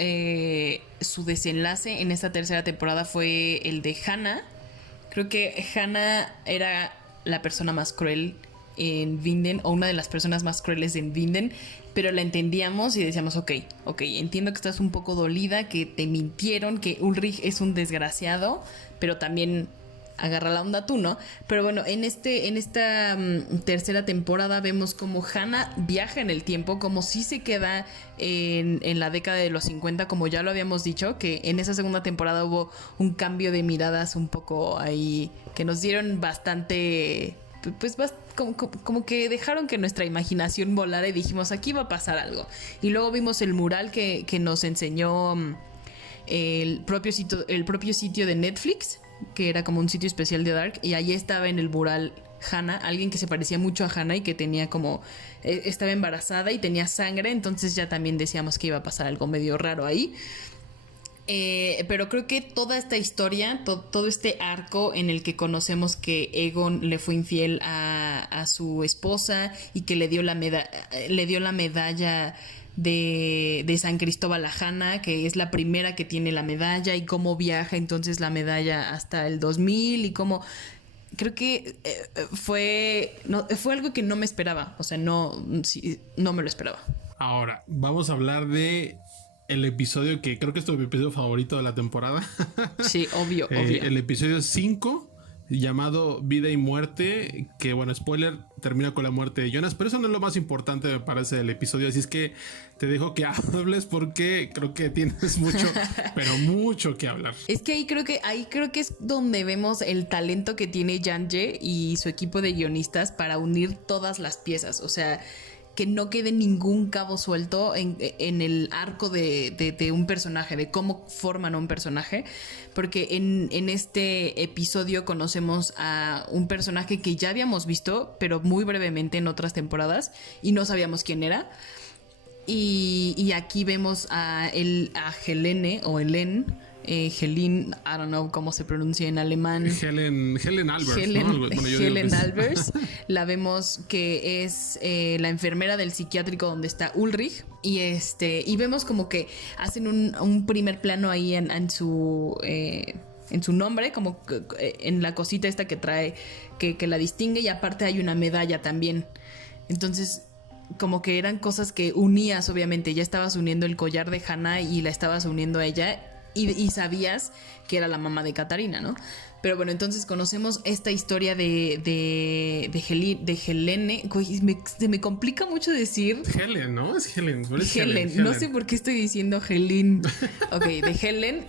su desenlace en esta tercera temporada fue el de Hannah. Creo que Hannah era la persona más cruel en Vinden, o una de las personas más crueles en Vinden, pero la entendíamos y decíamos, ok, entiendo que estás un poco dolida, que te mintieron, que Ulrich es un desgraciado, pero también agarra la onda tú, ¿no? Pero bueno, en esta tercera temporada vemos como Hannah viaja en el tiempo, como si se queda en la década de los 50, como ya lo habíamos dicho, que en esa segunda temporada hubo un cambio de miradas un poco ahí, que nos dieron bastante, pues como que dejaron que nuestra imaginación volara y dijimos, aquí va a pasar algo. Y luego vimos el mural que nos enseñó el propio sitio de Netflix, que era como un sitio especial de Dark, y allí estaba en el mural Hannah, alguien que se parecía mucho a Hannah y que tenía como estaba embarazada y tenía sangre, entonces ya también decíamos que iba a pasar algo medio raro ahí. Pero creo que toda esta historia, todo este arco en el que conocemos que Aegon le fue infiel a su esposa y que le dio la medalla de San Cristóbal a Hannah, que es la primera que tiene la medalla, y cómo viaja entonces la medalla hasta el 2000 y cómo... Creo que fue algo que no me esperaba, o sea, no me lo esperaba. Ahora, vamos a hablar de el episodio que creo que es tu episodio favorito de la temporada. Sí, obvio. El episodio 5, llamado Vida y Muerte, que bueno, spoiler, termina con la muerte de Jonas, pero eso no es lo más importante, me parece, del episodio, así es que te dejo que hables porque creo que tienes mucho, pero mucho que hablar. Es que ahí creo que es donde vemos el talento que tiene Janje y su equipo de guionistas para unir todas las piezas, o sea, que no quede ningún cabo suelto en el arco de un personaje, de cómo forman un personaje, porque en este episodio conocemos a un personaje que ya habíamos visto, pero muy brevemente en otras temporadas, y no sabíamos quién era. Y aquí vemos a Helene o Helen, Helene, I don't know cómo se pronuncia en alemán. Helen Albers. Helen Albers. La vemos que es la enfermera del psiquiátrico donde está Ulrich. Y vemos como que hacen un primer plano ahí en su nombre, como en la cosita esta que trae, que la distingue, y aparte hay una medalla también. Entonces, como que eran cosas que unías, obviamente. Ya estabas uniendo el collar de Hannah y la estabas uniendo a ella. Y sabías que era la mamá de Katarina, ¿no? Pero bueno, entonces conocemos esta historia de Helene. Se me complica mucho decir Helen, ¿no? Es Helen. Helen. No sé por qué estoy diciendo Helen. Ok, de Helen.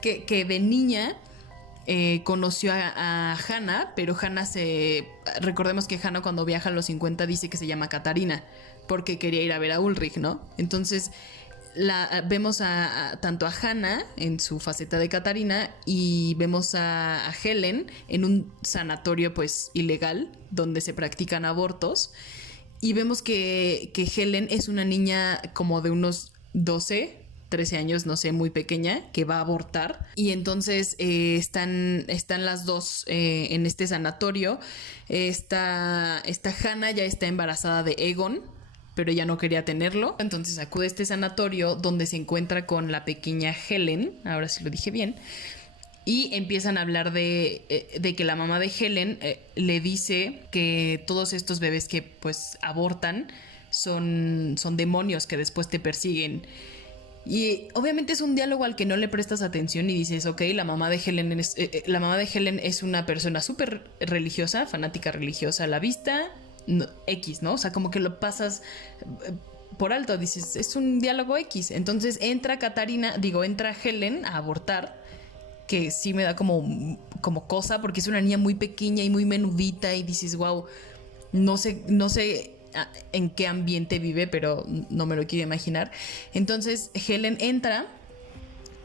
que de niña conoció a Hannah, pero recordemos que Hannah cuando viaja a los 50 dice que se llama Katarina porque quería ir a ver a Ulrich, ¿no? Entonces vemos tanto a Hannah en su faceta de Katarina y vemos a Helen en un sanatorio pues ilegal donde se practican abortos, y vemos que Helen es una niña como de unos 13 años, no sé, muy pequeña, que va a abortar, y entonces están las dos en este sanatorio. Esta Hannah ya está embarazada de Aegon, pero ella no quería tenerlo. Entonces acude a este sanatorio donde se encuentra con la pequeña Helen, ahora sí lo dije bien, y empiezan a hablar de que la mamá de Helen le dice que todos estos bebés que pues abortan son demonios que después te persiguen. Y obviamente es un diálogo al que no le prestas atención y dices, ok, la mamá de Helen es una persona súper religiosa, fanática religiosa a la vista, no, X, ¿no? O sea, como que lo pasas por alto, dices, es un diálogo X. Entonces entra Helen a abortar, que sí me da como cosa, porque es una niña muy pequeña y muy menudita, y dices, wow, no sé en qué ambiente vive, pero no me lo quiero imaginar. Entonces Helen entra.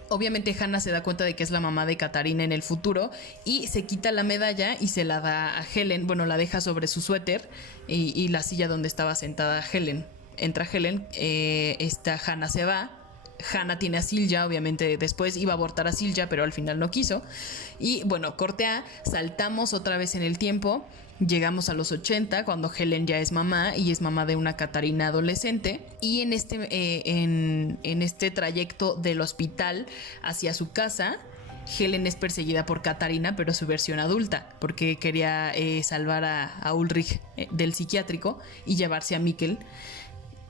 Obviamente Hannah se da cuenta de que es la mamá de Katarina en el futuro y se quita la medalla y se la da a Helen. Bueno, la deja sobre su suéter y la silla donde estaba sentada Helen. Entra Helen, esta Hannah se va. Hannah tiene a Silja, obviamente después iba a abortar a Silja, pero al final no quiso. Y bueno, corte A, saltamos otra vez en el tiempo. Llegamos a los 80, cuando Helen ya es mamá y es mamá de una Katarina adolescente. Y en este trayecto del hospital hacia su casa, Helen es perseguida por Katarina, pero su versión adulta, porque quería salvar a Ulrich del psiquiátrico y llevarse a Mikkel.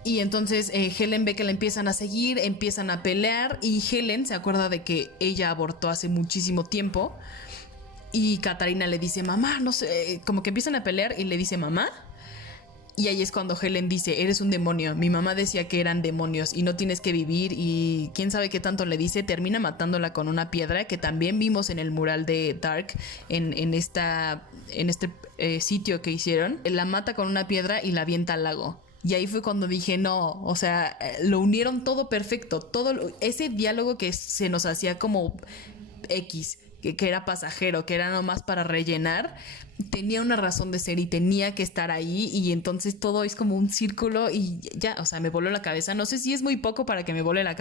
Y entonces Helen ve que la empiezan a seguir, empiezan a pelear, y Helen se acuerda de que ella abortó hace muchísimo tiempo. Y Katarina le dice, mamá, no sé, como que empiezan a pelear y le dice, mamá. Y ahí es cuando Helen dice, eres un demonio. Mi mamá decía que eran demonios y no tienes que vivir. Y quién sabe qué tanto le dice, termina matándola con una piedra, que también vimos en el mural de Dark, en este sitio que hicieron. La mata con una piedra y la avienta al lago. Y ahí fue cuando dije, no, o sea, lo unieron todo perfecto. Ese diálogo que se nos hacía como X, que era pasajero, que era nomás para rellenar, tenía una razón de ser y tenía que estar ahí, y entonces todo es como un círculo y ya, o sea, me voló la cabeza. No sé si es muy poco para que me vuele la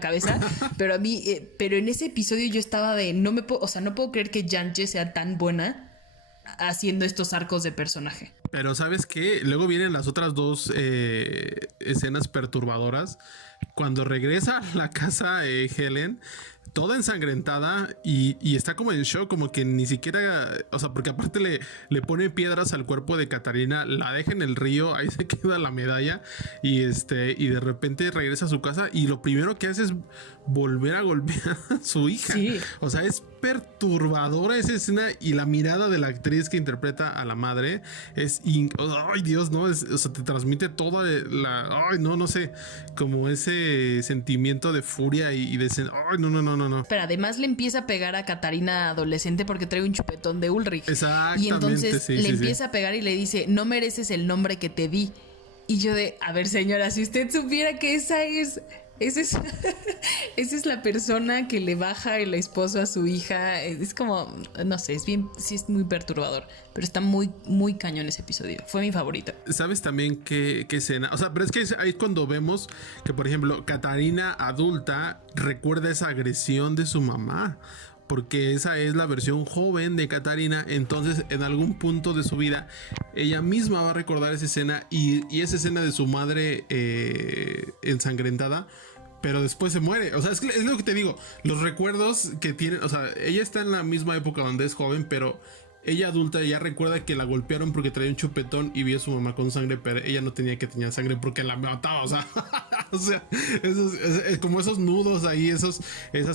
cabeza, pero a mí, pero en ese episodio yo estaba de, no puedo creer que Yanche sea tan buena haciendo estos arcos de personaje. Pero ¿sabes qué? Luego vienen las otras dos escenas perturbadoras. Cuando regresa a la casa Helen, toda ensangrentada y está como en shock, como que ni siquiera, o sea, porque aparte le pone piedras al cuerpo de Katarina, la deja en el río, ahí se queda la medalla y de repente regresa a su casa y lo primero que hace es volver a golpear a su hija. Sí. O sea, es perturbadora esa escena y la mirada de la actriz que interpreta a la madre es ay Dios, no, o sea, te transmite toda no sé, como ese sentimiento de furia y de ay, no. Pero además le empieza a pegar a Katarina adolescente porque trae un chupetón de Ulrich. Exactamente. Y entonces le empieza a pegar y le dice, no mereces el nombre que te di. Y yo de, a ver señora, si usted supiera que esa es la persona que le baja el esposo a su hija. Es como, no sé, sí es muy perturbador, pero está muy, muy cañón ese episodio. Fue mi favorito. ¿Sabes también qué escena? O sea, pero es que ahí es cuando vemos que, por ejemplo, Katarina adulta recuerda esa agresión de su mamá. Porque esa es la versión joven de Katarina. Entonces, en algún punto de su vida, ella misma va a recordar esa escena y esa escena de su madre ensangrentada. Pero después se muere. O sea, es lo que te digo. Los recuerdos que tiene. O sea, ella está en la misma época donde es joven, pero ella adulta ya recuerda que la golpearon porque traía un chupetón y vio a su mamá con sangre, pero ella no tenía que tener sangre porque la mataba. O sea, es como esos nudos ahí, esas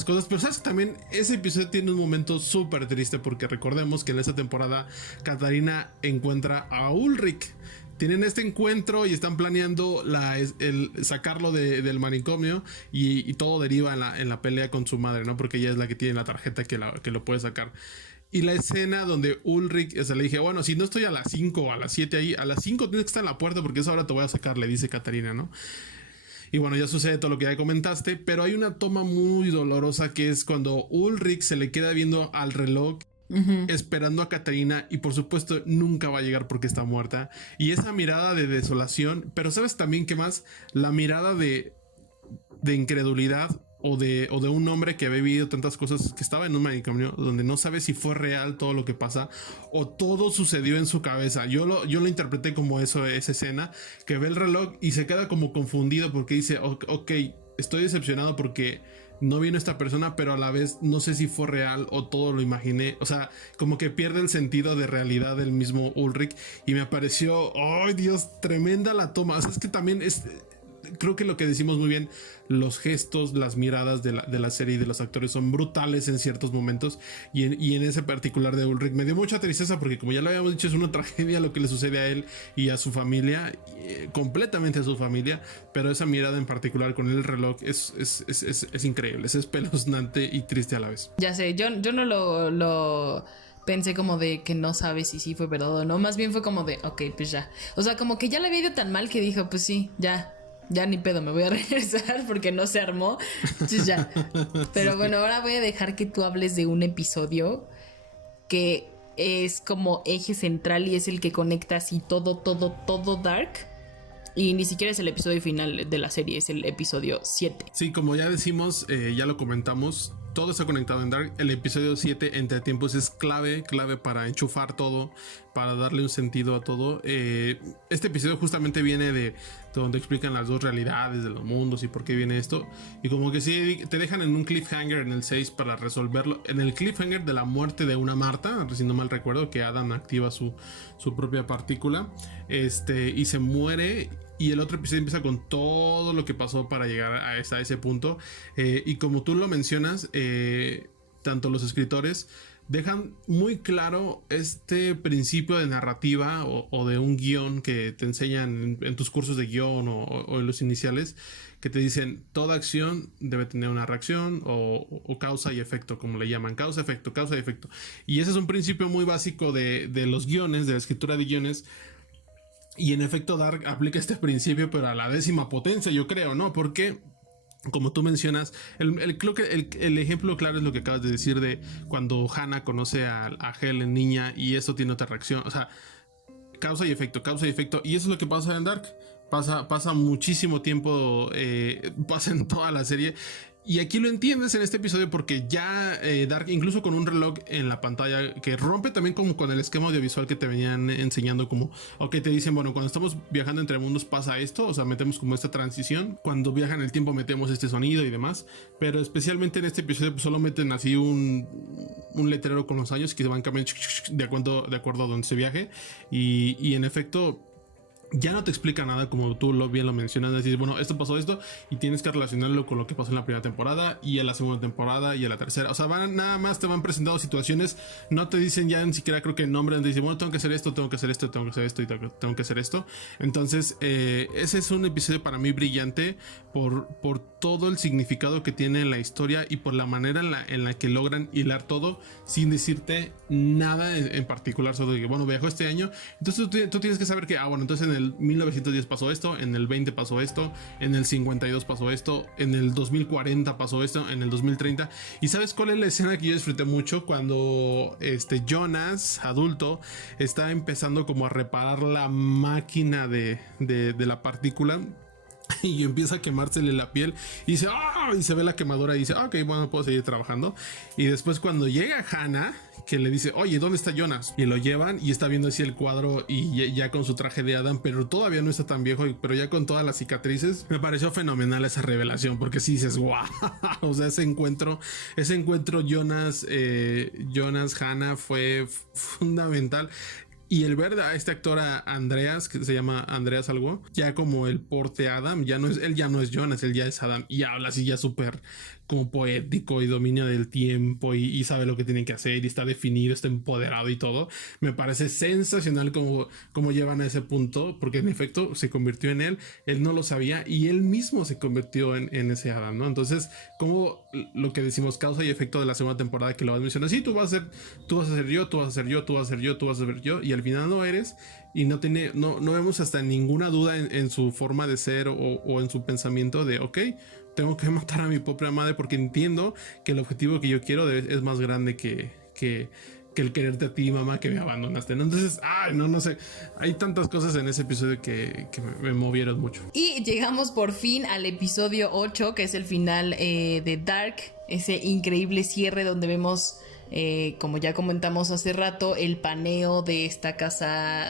cosas. Pero sabes que también ese episodio tiene un momento súper triste porque recordemos que en esa temporada Katarina encuentra a Ulrich. Tienen este encuentro y están planeando el sacarlo del manicomio y todo deriva en la pelea con su madre, ¿no? Porque ella es la que tiene la tarjeta que lo puede sacar. Y la escena donde Ulrich, o sea, le dije, bueno, si no estoy a las 5 o a las 7 ahí, a las 5 tienes que estar en la puerta porque esa hora te voy a sacar, le dice Katarina, ¿no? Y bueno, ya sucede todo lo que ya comentaste, pero hay una toma muy dolorosa que es cuando Ulrich se le queda viendo al reloj. Esperando a Katarina y por supuesto nunca va a llegar porque está muerta y esa mirada de desolación, pero sabes también que más la mirada de incredulidad o de un hombre que había vivido tantas cosas, que estaba en un manicomio donde no sabe si fue real todo lo que pasa o todo sucedió en su cabeza. Yo lo interpreté como eso, esa escena que ve el reloj y se queda como confundido porque dice ok, estoy decepcionado porque no vino esta persona, pero a la vez no sé si fue real o todo lo imaginé. O sea, como que pierde el sentido de realidad del mismo Ulrich. Y me pareció, ¡ay Dios! Tremenda la toma. O sea, es que también creo que lo que decimos muy bien, los gestos, las miradas de la serie y de los actores son brutales en ciertos momentos y en ese particular de Ulrich me dio mucha tristeza porque como ya lo habíamos dicho es una tragedia lo que le sucede a él y a su familia, completamente a su familia, pero esa mirada en particular con el reloj es increíble, es espeluznante y triste a la vez. Ya sé, yo no lo pensé como de que no sabe si sí fue verdad o no, más bien fue como de ok, pues ya, o sea, como que ya le había ido tan mal que dijo pues sí, ya ni pedo, me voy a regresar porque no se armó. Entonces ya. Pero bueno, ahora voy a dejar que tú hables de un episodio que es como eje central y es el que conecta así todo Dark. Y ni siquiera es el episodio final de la serie, es el episodio 7. Sí, como ya decimos, ya lo comentamos, todo está conectado en Dark. El episodio 7, Entre Tiempos, es clave para enchufar todo, para darle un sentido a todo. Este episodio justamente viene de donde explican las dos realidades de los mundos y por qué viene esto. Y como que sí, te dejan en un cliffhanger en el 6 para resolverlo. En el cliffhanger de la muerte de una Marta, si no mal recuerdo, que Adam activa su propia partícula y se muere. Y el otro episodio empieza con todo lo que pasó para llegar a ese punto. Y como tú lo mencionas, tanto los escritores dejan muy claro este principio de narrativa o de un guión que te enseñan en tus cursos de guión o en los iniciales, que te dicen toda acción debe tener una reacción o causa y efecto, como le llaman, causa y efecto. Y ese es un principio muy básico de los guiones, de la escritura de guiones. Y en efecto Dark aplica este principio, pero a la 10ª potencia, yo creo, ¿no? Porque como tú mencionas, creo que el ejemplo claro es lo que acabas de decir de cuando Hannah conoce a Helen niña y eso tiene otra reacción. O sea, causa y efecto. Y eso es lo que pasa en Dark. Pasa muchísimo tiempo, pasa en toda la serie. Y aquí lo entiendes en este episodio porque ya Dark, incluso con un reloj en la pantalla que rompe también como con el esquema audiovisual que te venían enseñando, como, ok, te dicen, bueno, cuando estamos viajando entre mundos pasa esto, o sea, metemos como esta transición, cuando viaja en el tiempo metemos este sonido y demás, pero especialmente en este episodio pues, solo meten así un letrero con los años que se van cambiando de acuerdo a donde se viaje y en efecto ya no te explica nada, como tú bien lo mencionas, decir, bueno, esto pasó esto y tienes que relacionarlo con lo que pasó en la primera temporada y en la segunda temporada y en la tercera. O sea, nada más te van presentando situaciones, no te dicen ya ni siquiera creo que nombres, te dicen, bueno, tengo que hacer esto, tengo que hacer esto, tengo que hacer esto y tengo que hacer esto. Entonces, ese es un episodio para mí brillante por todo el significado que tiene en la historia y por la manera en la que logran hilar todo sin decirte nada en particular sobre que, bueno, viajó este año, entonces tú tienes que saber que, bueno, entonces en el 1910 pasó esto, en el 20 pasó esto, en el 52 pasó esto, en el 2040 pasó esto, en el 2030. ¿Y sabes cuál es la escena que yo disfruté mucho? Cuando Jonas, adulto, está empezando como a reparar la máquina de la partícula y empieza a quemársele la piel y dice, y se ve la quemadura y dice, ok, bueno, puedo seguir trabajando. Y después cuando llega Hannah, que le dice, oye, ¿dónde está Jonas? Y lo llevan y está viendo así el cuadro y ya con su traje de Adam, pero todavía no está tan viejo, pero ya con todas las cicatrices. Me pareció fenomenal esa revelación, porque sí dices, wow, o sea, ese encuentro Jonas, Hannah fue fundamental. Y el ver a este actor, a Andreas, que se llama Andreas algo, ya como el porte Adam, él ya no es Jonas, él ya es Adam y habla así ya súper como poético y dominio del tiempo y sabe lo que tiene que hacer y está definido, está empoderado y todo. Me parece sensacional como llevan a ese punto, porque en efecto se convirtió en él no lo sabía y él mismo se convirtió en ese Adam, ¿no? Entonces, como lo que decimos, causa y efecto de la segunda temporada que lo vas a mencionar, sí, tú vas a ser yo, tú vas a ser yo, tú vas a ser yo, tú vas a ser yo, y al final no eres, y no vemos hasta ninguna duda en su forma de ser o en su pensamiento de, ok, tengo que matar a mi propia madre porque entiendo que el objetivo que yo quiero es más grande que el quererte a ti, mamá, que me abandonaste, ¿no? Entonces, no sé, hay tantas cosas en ese episodio que me movieron mucho. Y llegamos por fin al episodio 8, que es el final de Dark, ese increíble cierre donde vemos, como ya comentamos hace rato, el paneo de esta casa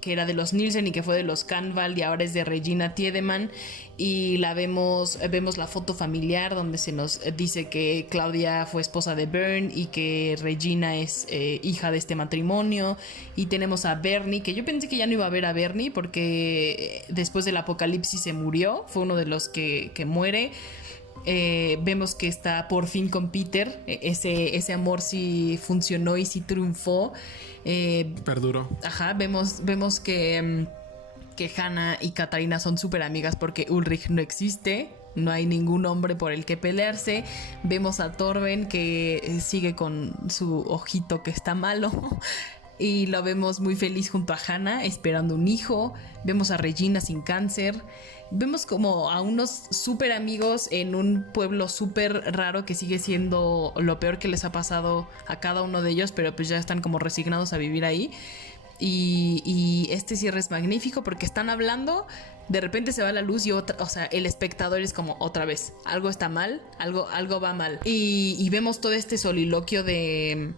que era de los Nielsen y que fue de los Canval y ahora es de Regina Tiedemann, y vemos la foto familiar donde se nos dice que Claudia fue esposa de Bern y que Regina es hija de este matrimonio, y tenemos a Bernie, que yo pensé que ya no iba a ver a Bernie porque después del apocalipsis se murió, fue uno de los que muere. Vemos que está por fin con Peter, ese amor sí funcionó y sí triunfó, perduró. Ajá, vemos que Hannah y Katarina son súper amigas porque Ulrich no existe, no hay ningún hombre por el que pelearse. Vemos a Torben que sigue con su ojito que está malo y lo vemos muy feliz junto a Hannah esperando un hijo. Vemos a Regina sin cáncer. Vemos como a unos súper amigos en un pueblo súper raro que sigue siendo lo peor que les ha pasado a cada uno de ellos, pero pues ya están como resignados a vivir ahí. Y este cierre es magnífico porque están hablando, de repente se va la luz y el espectador es como otra vez, algo está mal, algo va mal. Y vemos todo este soliloquio de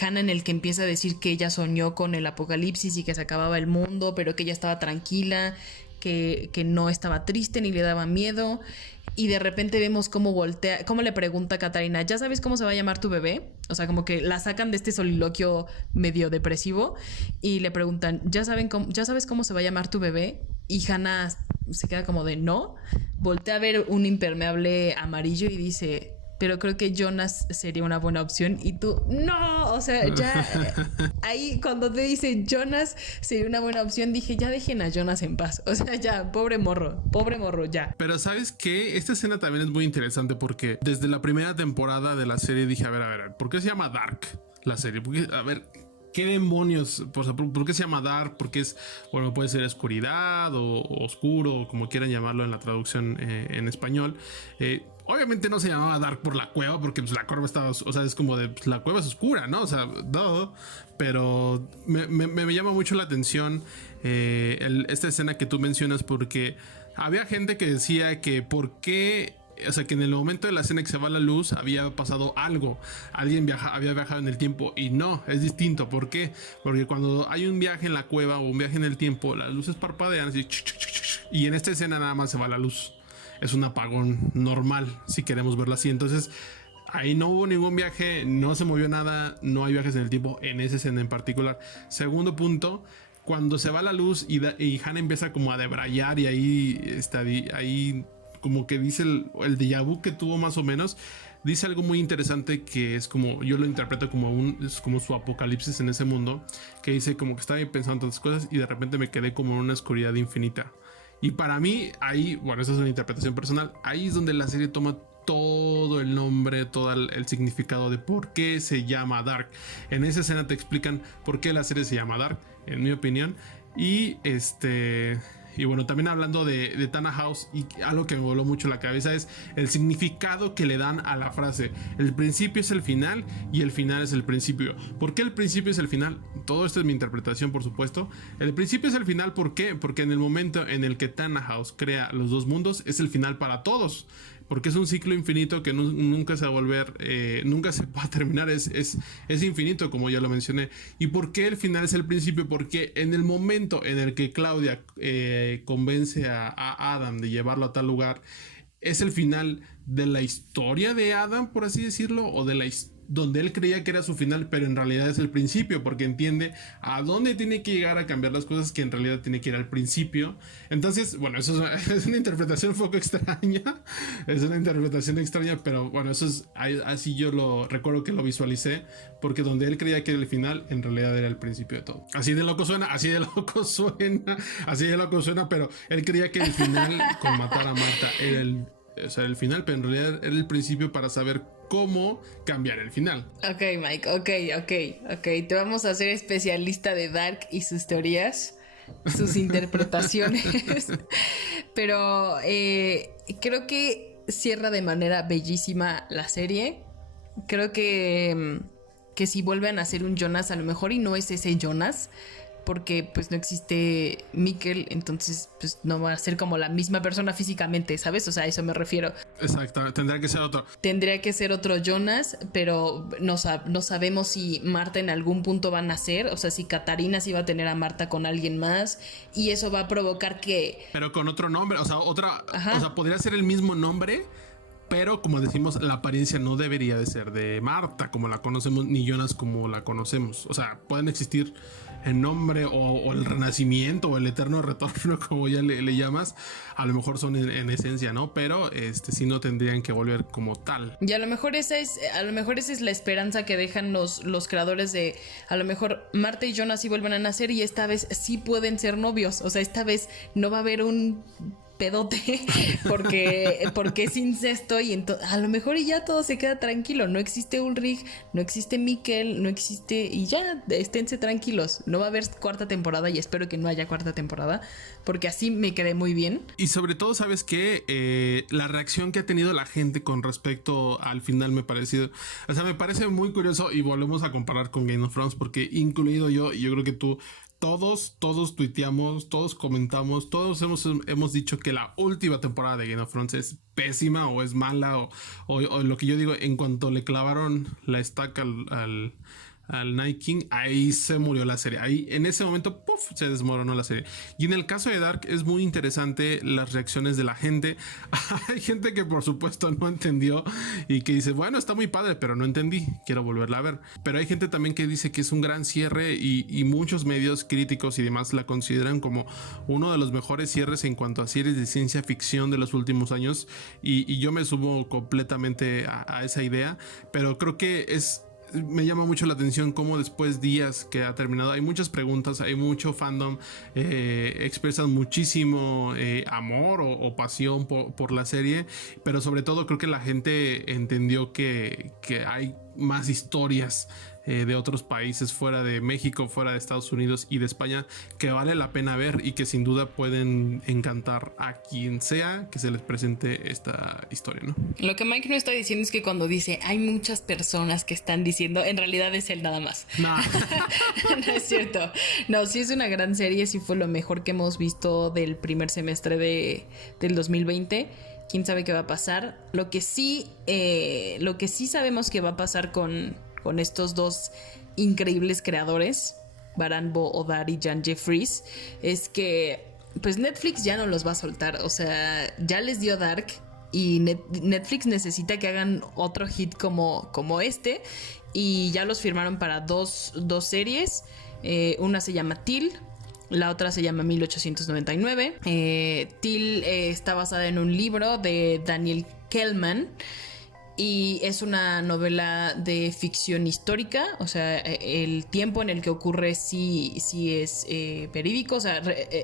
Hannah en el que empieza a decir que ella soñó con el apocalipsis y que se acababa el mundo, pero que ella estaba tranquila, que no estaba triste ni le daba miedo. Y de repente vemos cómo le pregunta a Katarina, ¿ya sabes cómo se va a llamar tu bebé? O sea, como que la sacan de este soliloquio medio depresivo y le preguntan, ¿ya sabes cómo se va a llamar tu bebé? Y Hannah se queda como de no, voltea a ver un impermeable amarillo y dice, pero creo que Jonas sería una buena opción. Y tú, no, o sea, ya ahí cuando te dicen Jonas sería una buena opción, dije, ya dejen a Jonas en paz. O sea, ya, pobre morro, ya. Pero ¿sabes qué? Esta escena también es muy interesante porque desde la primera temporada de la serie dije, a ver, ¿por qué se llama Dark la serie? Porque, a ver, ¿qué demonios? ¿Por qué se llama Dark? Porque es, bueno, puede ser oscuridad o oscuro, como quieran llamarlo en la traducción en español. Obviamente no se llamaba Dark por la cueva, porque pues la cueva estaba, o sea, es como de pues, la cueva es oscura, ¿no? O sea, pero me llama mucho la atención esta escena que tú mencionas, porque había gente que decía que por qué, o sea, que en el momento de la escena que se va la luz había pasado algo, alguien había viajado en el tiempo, y no, es distinto. ¿Por qué? Porque cuando hay un viaje en la cueva o un viaje en el tiempo, las luces parpadean así, y en esta escena nada más se va la luz. Es un apagón normal, si queremos verlo así. Entonces, ahí no hubo ningún viaje, no se movió nada, no hay viajes en el tiempo en esa escena en particular. Segundo punto, cuando se va la luz y Hannah empieza como a debrayar, y ahí está, ahí como que dice el déjà vu que tuvo más o menos, dice algo muy interesante que es como, yo lo interpreto como es como su apocalipsis en ese mundo, que dice como que estaba pensando tantas cosas y de repente me quedé como en una oscuridad infinita. Y para mí, ahí, bueno, esa es una interpretación personal, ahí es donde la serie toma todo el nombre, todo el significado de por qué se llama Dark. En esa escena te explican por qué la serie se llama Dark, en mi opinión. Y bueno, también hablando de Tana House, y algo que me voló mucho la cabeza es el significado que le dan a la frase: el principio es el final y el final es el principio. ¿Por qué el principio es el final? Todo esto es mi interpretación, por supuesto. El principio es el final, ¿por qué? Porque en el momento en el que Tana House crea los dos mundos, es el final para todos. Porque es un ciclo infinito que nunca se va a volver, nunca se va a terminar, es infinito, como ya lo mencioné. ¿Y por qué el final es el principio? Porque en el momento en el que Claudia convence a Adam de llevarlo a tal lugar, es el final de la historia de Adam, por así decirlo, o de la donde él creía que era su final, pero en realidad es el principio, porque entiende a dónde tiene que llegar a cambiar las cosas, que en realidad tiene que ir al principio. Entonces, bueno, eso es una interpretación un poco extraña, es una interpretación extraña, pero bueno, eso es así, yo lo recuerdo que lo visualicé, porque donde él creía que era el final, en realidad era el principio de todo. Así de loco suena, pero él creía que el final con matar a Marta era el final, pero en realidad era el principio para saber cómo cambiar el final. Ok, Mike, ok. Te vamos a hacer especialista de Dark y sus teorías, sus interpretaciones. Pero creo que cierra de manera bellísima la serie. Creo que si vuelven a hacer un Jonas, a lo mejor y no es ese Jonas, porque pues no existe Mikkel, entonces pues no va a ser como la misma persona físicamente, ¿sabes? O sea, a eso me refiero. Exacto, tendría que ser otro. Tendría que ser otro Jonas, pero no sabemos si Marta en algún punto va a nacer, o sea, si Katarina sí va a tener a Marta con alguien más, y eso va a provocar que... Pero con otro nombre, o sea, Ajá. O sea, podría ser el mismo nombre, pero como decimos, la apariencia no debería de ser de Marta como la conocemos, ni Jonas como la conocemos. O sea, pueden existir el nombre o el renacimiento o el eterno retorno, como ya le llamas, a lo mejor son en esencia, ¿no? Pero sí no tendrían que volver como tal. Y a lo mejor esa es la esperanza que dejan los creadores de, a lo mejor Marta y Jonas sí vuelven a nacer y esta vez sí pueden ser novios. O sea, esta vez no va a haber un pedote porque es incesto, y a lo mejor y ya todo se queda tranquilo. No existe Ulrich, no existe Mikkel, no existe, y ya esténse tranquilos. No va a haber cuarta temporada, y espero que no haya cuarta temporada, porque así me quedé muy bien. Y sobre todo, ¿sabes qué? La reacción que ha tenido la gente con respecto al final me parece muy curioso, y volvemos a comparar con Game of Thrones, porque incluido yo creo que tú, todos tuiteamos, todos comentamos, todos hemos dicho que la última temporada de Game of Thrones es pésima o es mala, o lo que yo digo, en cuanto le clavaron la estaca al Night King, ahí se murió la serie. Ahí en ese momento, ¡puf!, se desmoronó la serie. Y en el caso de Dark es muy interesante las reacciones de la gente. Hay gente que por supuesto no entendió y que dice, bueno, está muy padre, pero no entendí, quiero volverla a ver. Pero hay gente también que dice que es un gran cierre, y muchos medios críticos y demás la consideran como uno de los mejores cierres en cuanto a series de ciencia ficción de los últimos años, y yo me subo completamente a esa idea. Pero creo que me llama mucho la atención cómo después días que ha terminado hay muchas preguntas, hay mucho fandom, expresan muchísimo amor o pasión por la serie, pero sobre todo creo que la gente entendió que hay más historias de otros países fuera de México, fuera de Estados Unidos y de España, que vale la pena ver y que sin duda pueden encantar a quien sea que se les presente esta historia, ¿no? Lo que Mike no está diciendo es que cuando dice hay muchas personas que están diciendo, en realidad es él nada más. Nah. No es cierto. No, sí es una gran serie, sí fue lo mejor que hemos visto del primer semestre del 2020. Quién sabe qué va a pasar. Lo que sí sabemos que va a pasar con estos dos increíbles creadores, Baran Bo Odar y Jan Jeffries, es que pues Netflix ya no los va a soltar. O sea, ya les dio Dark y Netflix necesita que hagan otro hit como este, y ya los firmaron para dos series. Una se llama Till, la otra se llama 1899. Till está basada en un libro de Daniel Kellman y es una novela de ficción histórica. O sea, el tiempo en el que ocurre sí es verídico. O sea,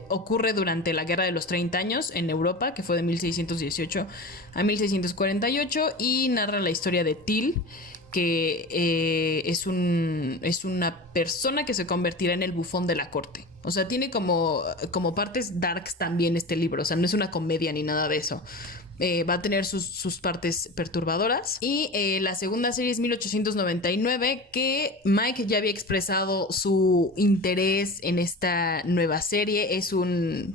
ocurre durante la Guerra de los 30 años en Europa, que fue de 1618 a 1648, y narra la historia de Till, que es una persona que se convertirá en el bufón de la corte. O sea, tiene como partes darks también este libro. O sea, no es una comedia ni nada de eso. Va a tener sus partes perturbadoras. Y la segunda serie es 1899, que Mike ya había expresado su interés en esta nueva serie.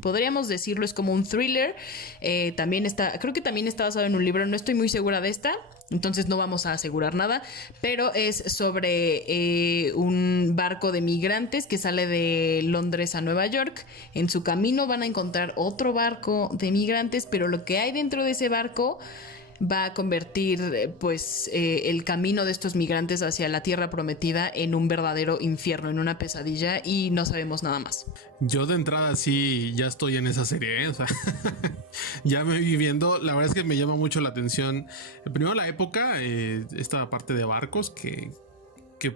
Podríamos decirlo, es como un thriller. Creo que también está basado en un libro. No estoy muy segura de esta, entonces no vamos a asegurar nada, pero es sobre un barco de migrantes que sale de Londres a Nueva York. En su camino van a encontrar otro barco de migrantes, pero lo que hay dentro de ese barco va a convertir el camino de estos migrantes hacia la tierra prometida en un verdadero infierno, en una pesadilla, y no sabemos nada más. Yo de entrada sí ya estoy en esa serie, ¿eh? O sea, ya me vi viendo. La verdad es que me llama mucho la atención primero la época, esta parte de barcos que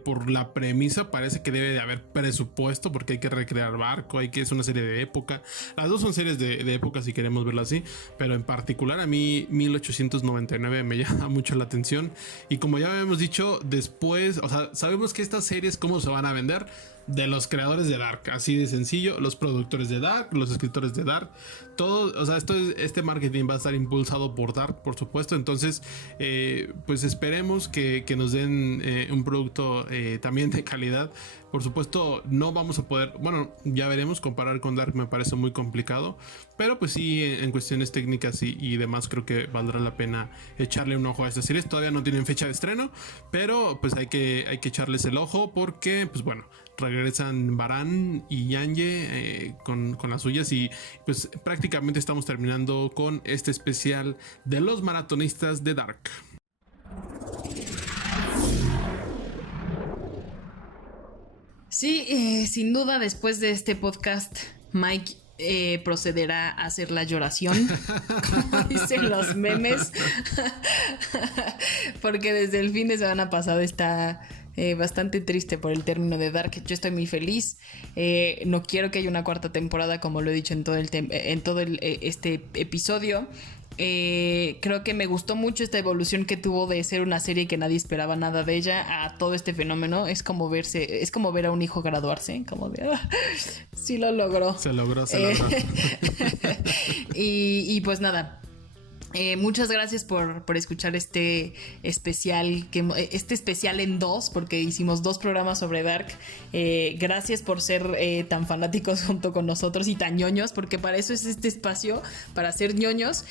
por la premisa parece que debe de haber presupuesto, porque hay que recrear barco, es una serie de época. Las dos son series de época si queremos verlo así, pero en particular a mí 1899 me llama mucho la atención. Y como ya habíamos dicho, después, o sea, sabemos que estas series cómo se van a vender: de los creadores de Dark, así de sencillo, los productores de Dark, los escritores de Dark, todo. O sea, este marketing va a estar impulsado por Dark, por supuesto. Entonces, pues esperemos que nos den un producto también de calidad. Por supuesto, no vamos a poder, bueno, ya veremos, comparar con Dark me parece muy complicado, pero pues sí, en cuestiones técnicas y demás, creo que valdrá la pena echarle un ojo a estas series. Todavía no tienen fecha de estreno, pero pues hay que echarles el ojo, porque pues bueno, regresan Baran y Yanye con las suyas, y pues prácticamente estamos terminando con este especial de los maratonistas de Dark. Sí, sin duda después de este podcast Mike procederá a hacer la lloración, como dicen los memes, porque desde el fin de semana pasado está bastante triste por el término de Dark. Yo estoy muy feliz. No quiero que haya una cuarta temporada, como lo he dicho en todo este episodio. Creo que me gustó mucho esta evolución que tuvo de ser una serie que nadie esperaba nada de ella a todo este fenómeno. Es como ver a un hijo graduarse, como de sí lo logró. Se logró. Y pues nada. Muchas gracias por escuchar este especial en dos, porque hicimos 2 programas sobre Dark. Gracias por ser tan fanáticos junto con nosotros y tan ñoños, porque para eso es este espacio, para ser ñoños.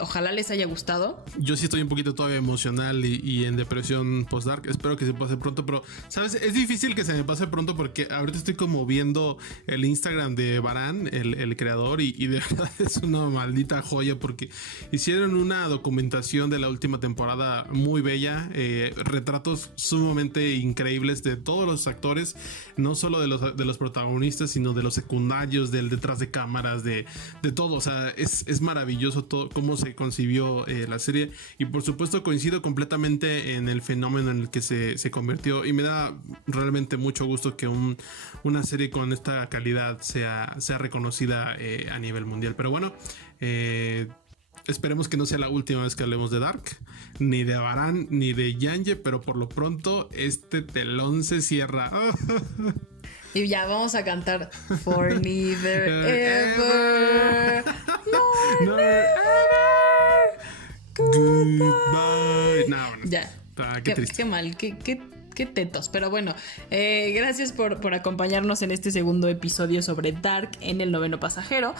Ojalá les haya gustado. Yo sí estoy un poquito todavía emocional y en depresión post-Dark. Espero que se pase pronto, pero ¿sabes? Es difícil que se me pase pronto, porque ahorita estoy como viendo el Instagram de Baran, el creador, y de verdad es una maldita joya, porque hicieron una documentación de la última temporada muy bella, retratos sumamente increíbles de todos los actores, no solo de los protagonistas, sino de los secundarios, del detrás de cámaras, de todo. O sea, es maravilloso todo cómo se concibió la serie, y por supuesto coincido completamente en el fenómeno en el que se convirtió, y me da realmente mucho gusto que una serie con esta calidad sea reconocida a nivel mundial. Pero bueno, Esperemos que no sea la última vez que hablemos de Dark, ni de Abaran, ni de Yanje, pero por lo pronto este telón se cierra. Y ya vamos a cantar For Neither Ever Nor Never Goodbye. No, bueno, Ya. qué triste. Qué mal, qué tetos. Pero bueno, gracias por acompañarnos en este segundo episodio sobre Dark en El Noveno Pasajero.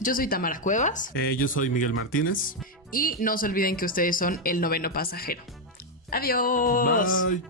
Yo soy Tamara Cuevas. Yo soy Miguel Martínez. Y no se olviden que ustedes son El Noveno Pasajero. Adiós. Bye.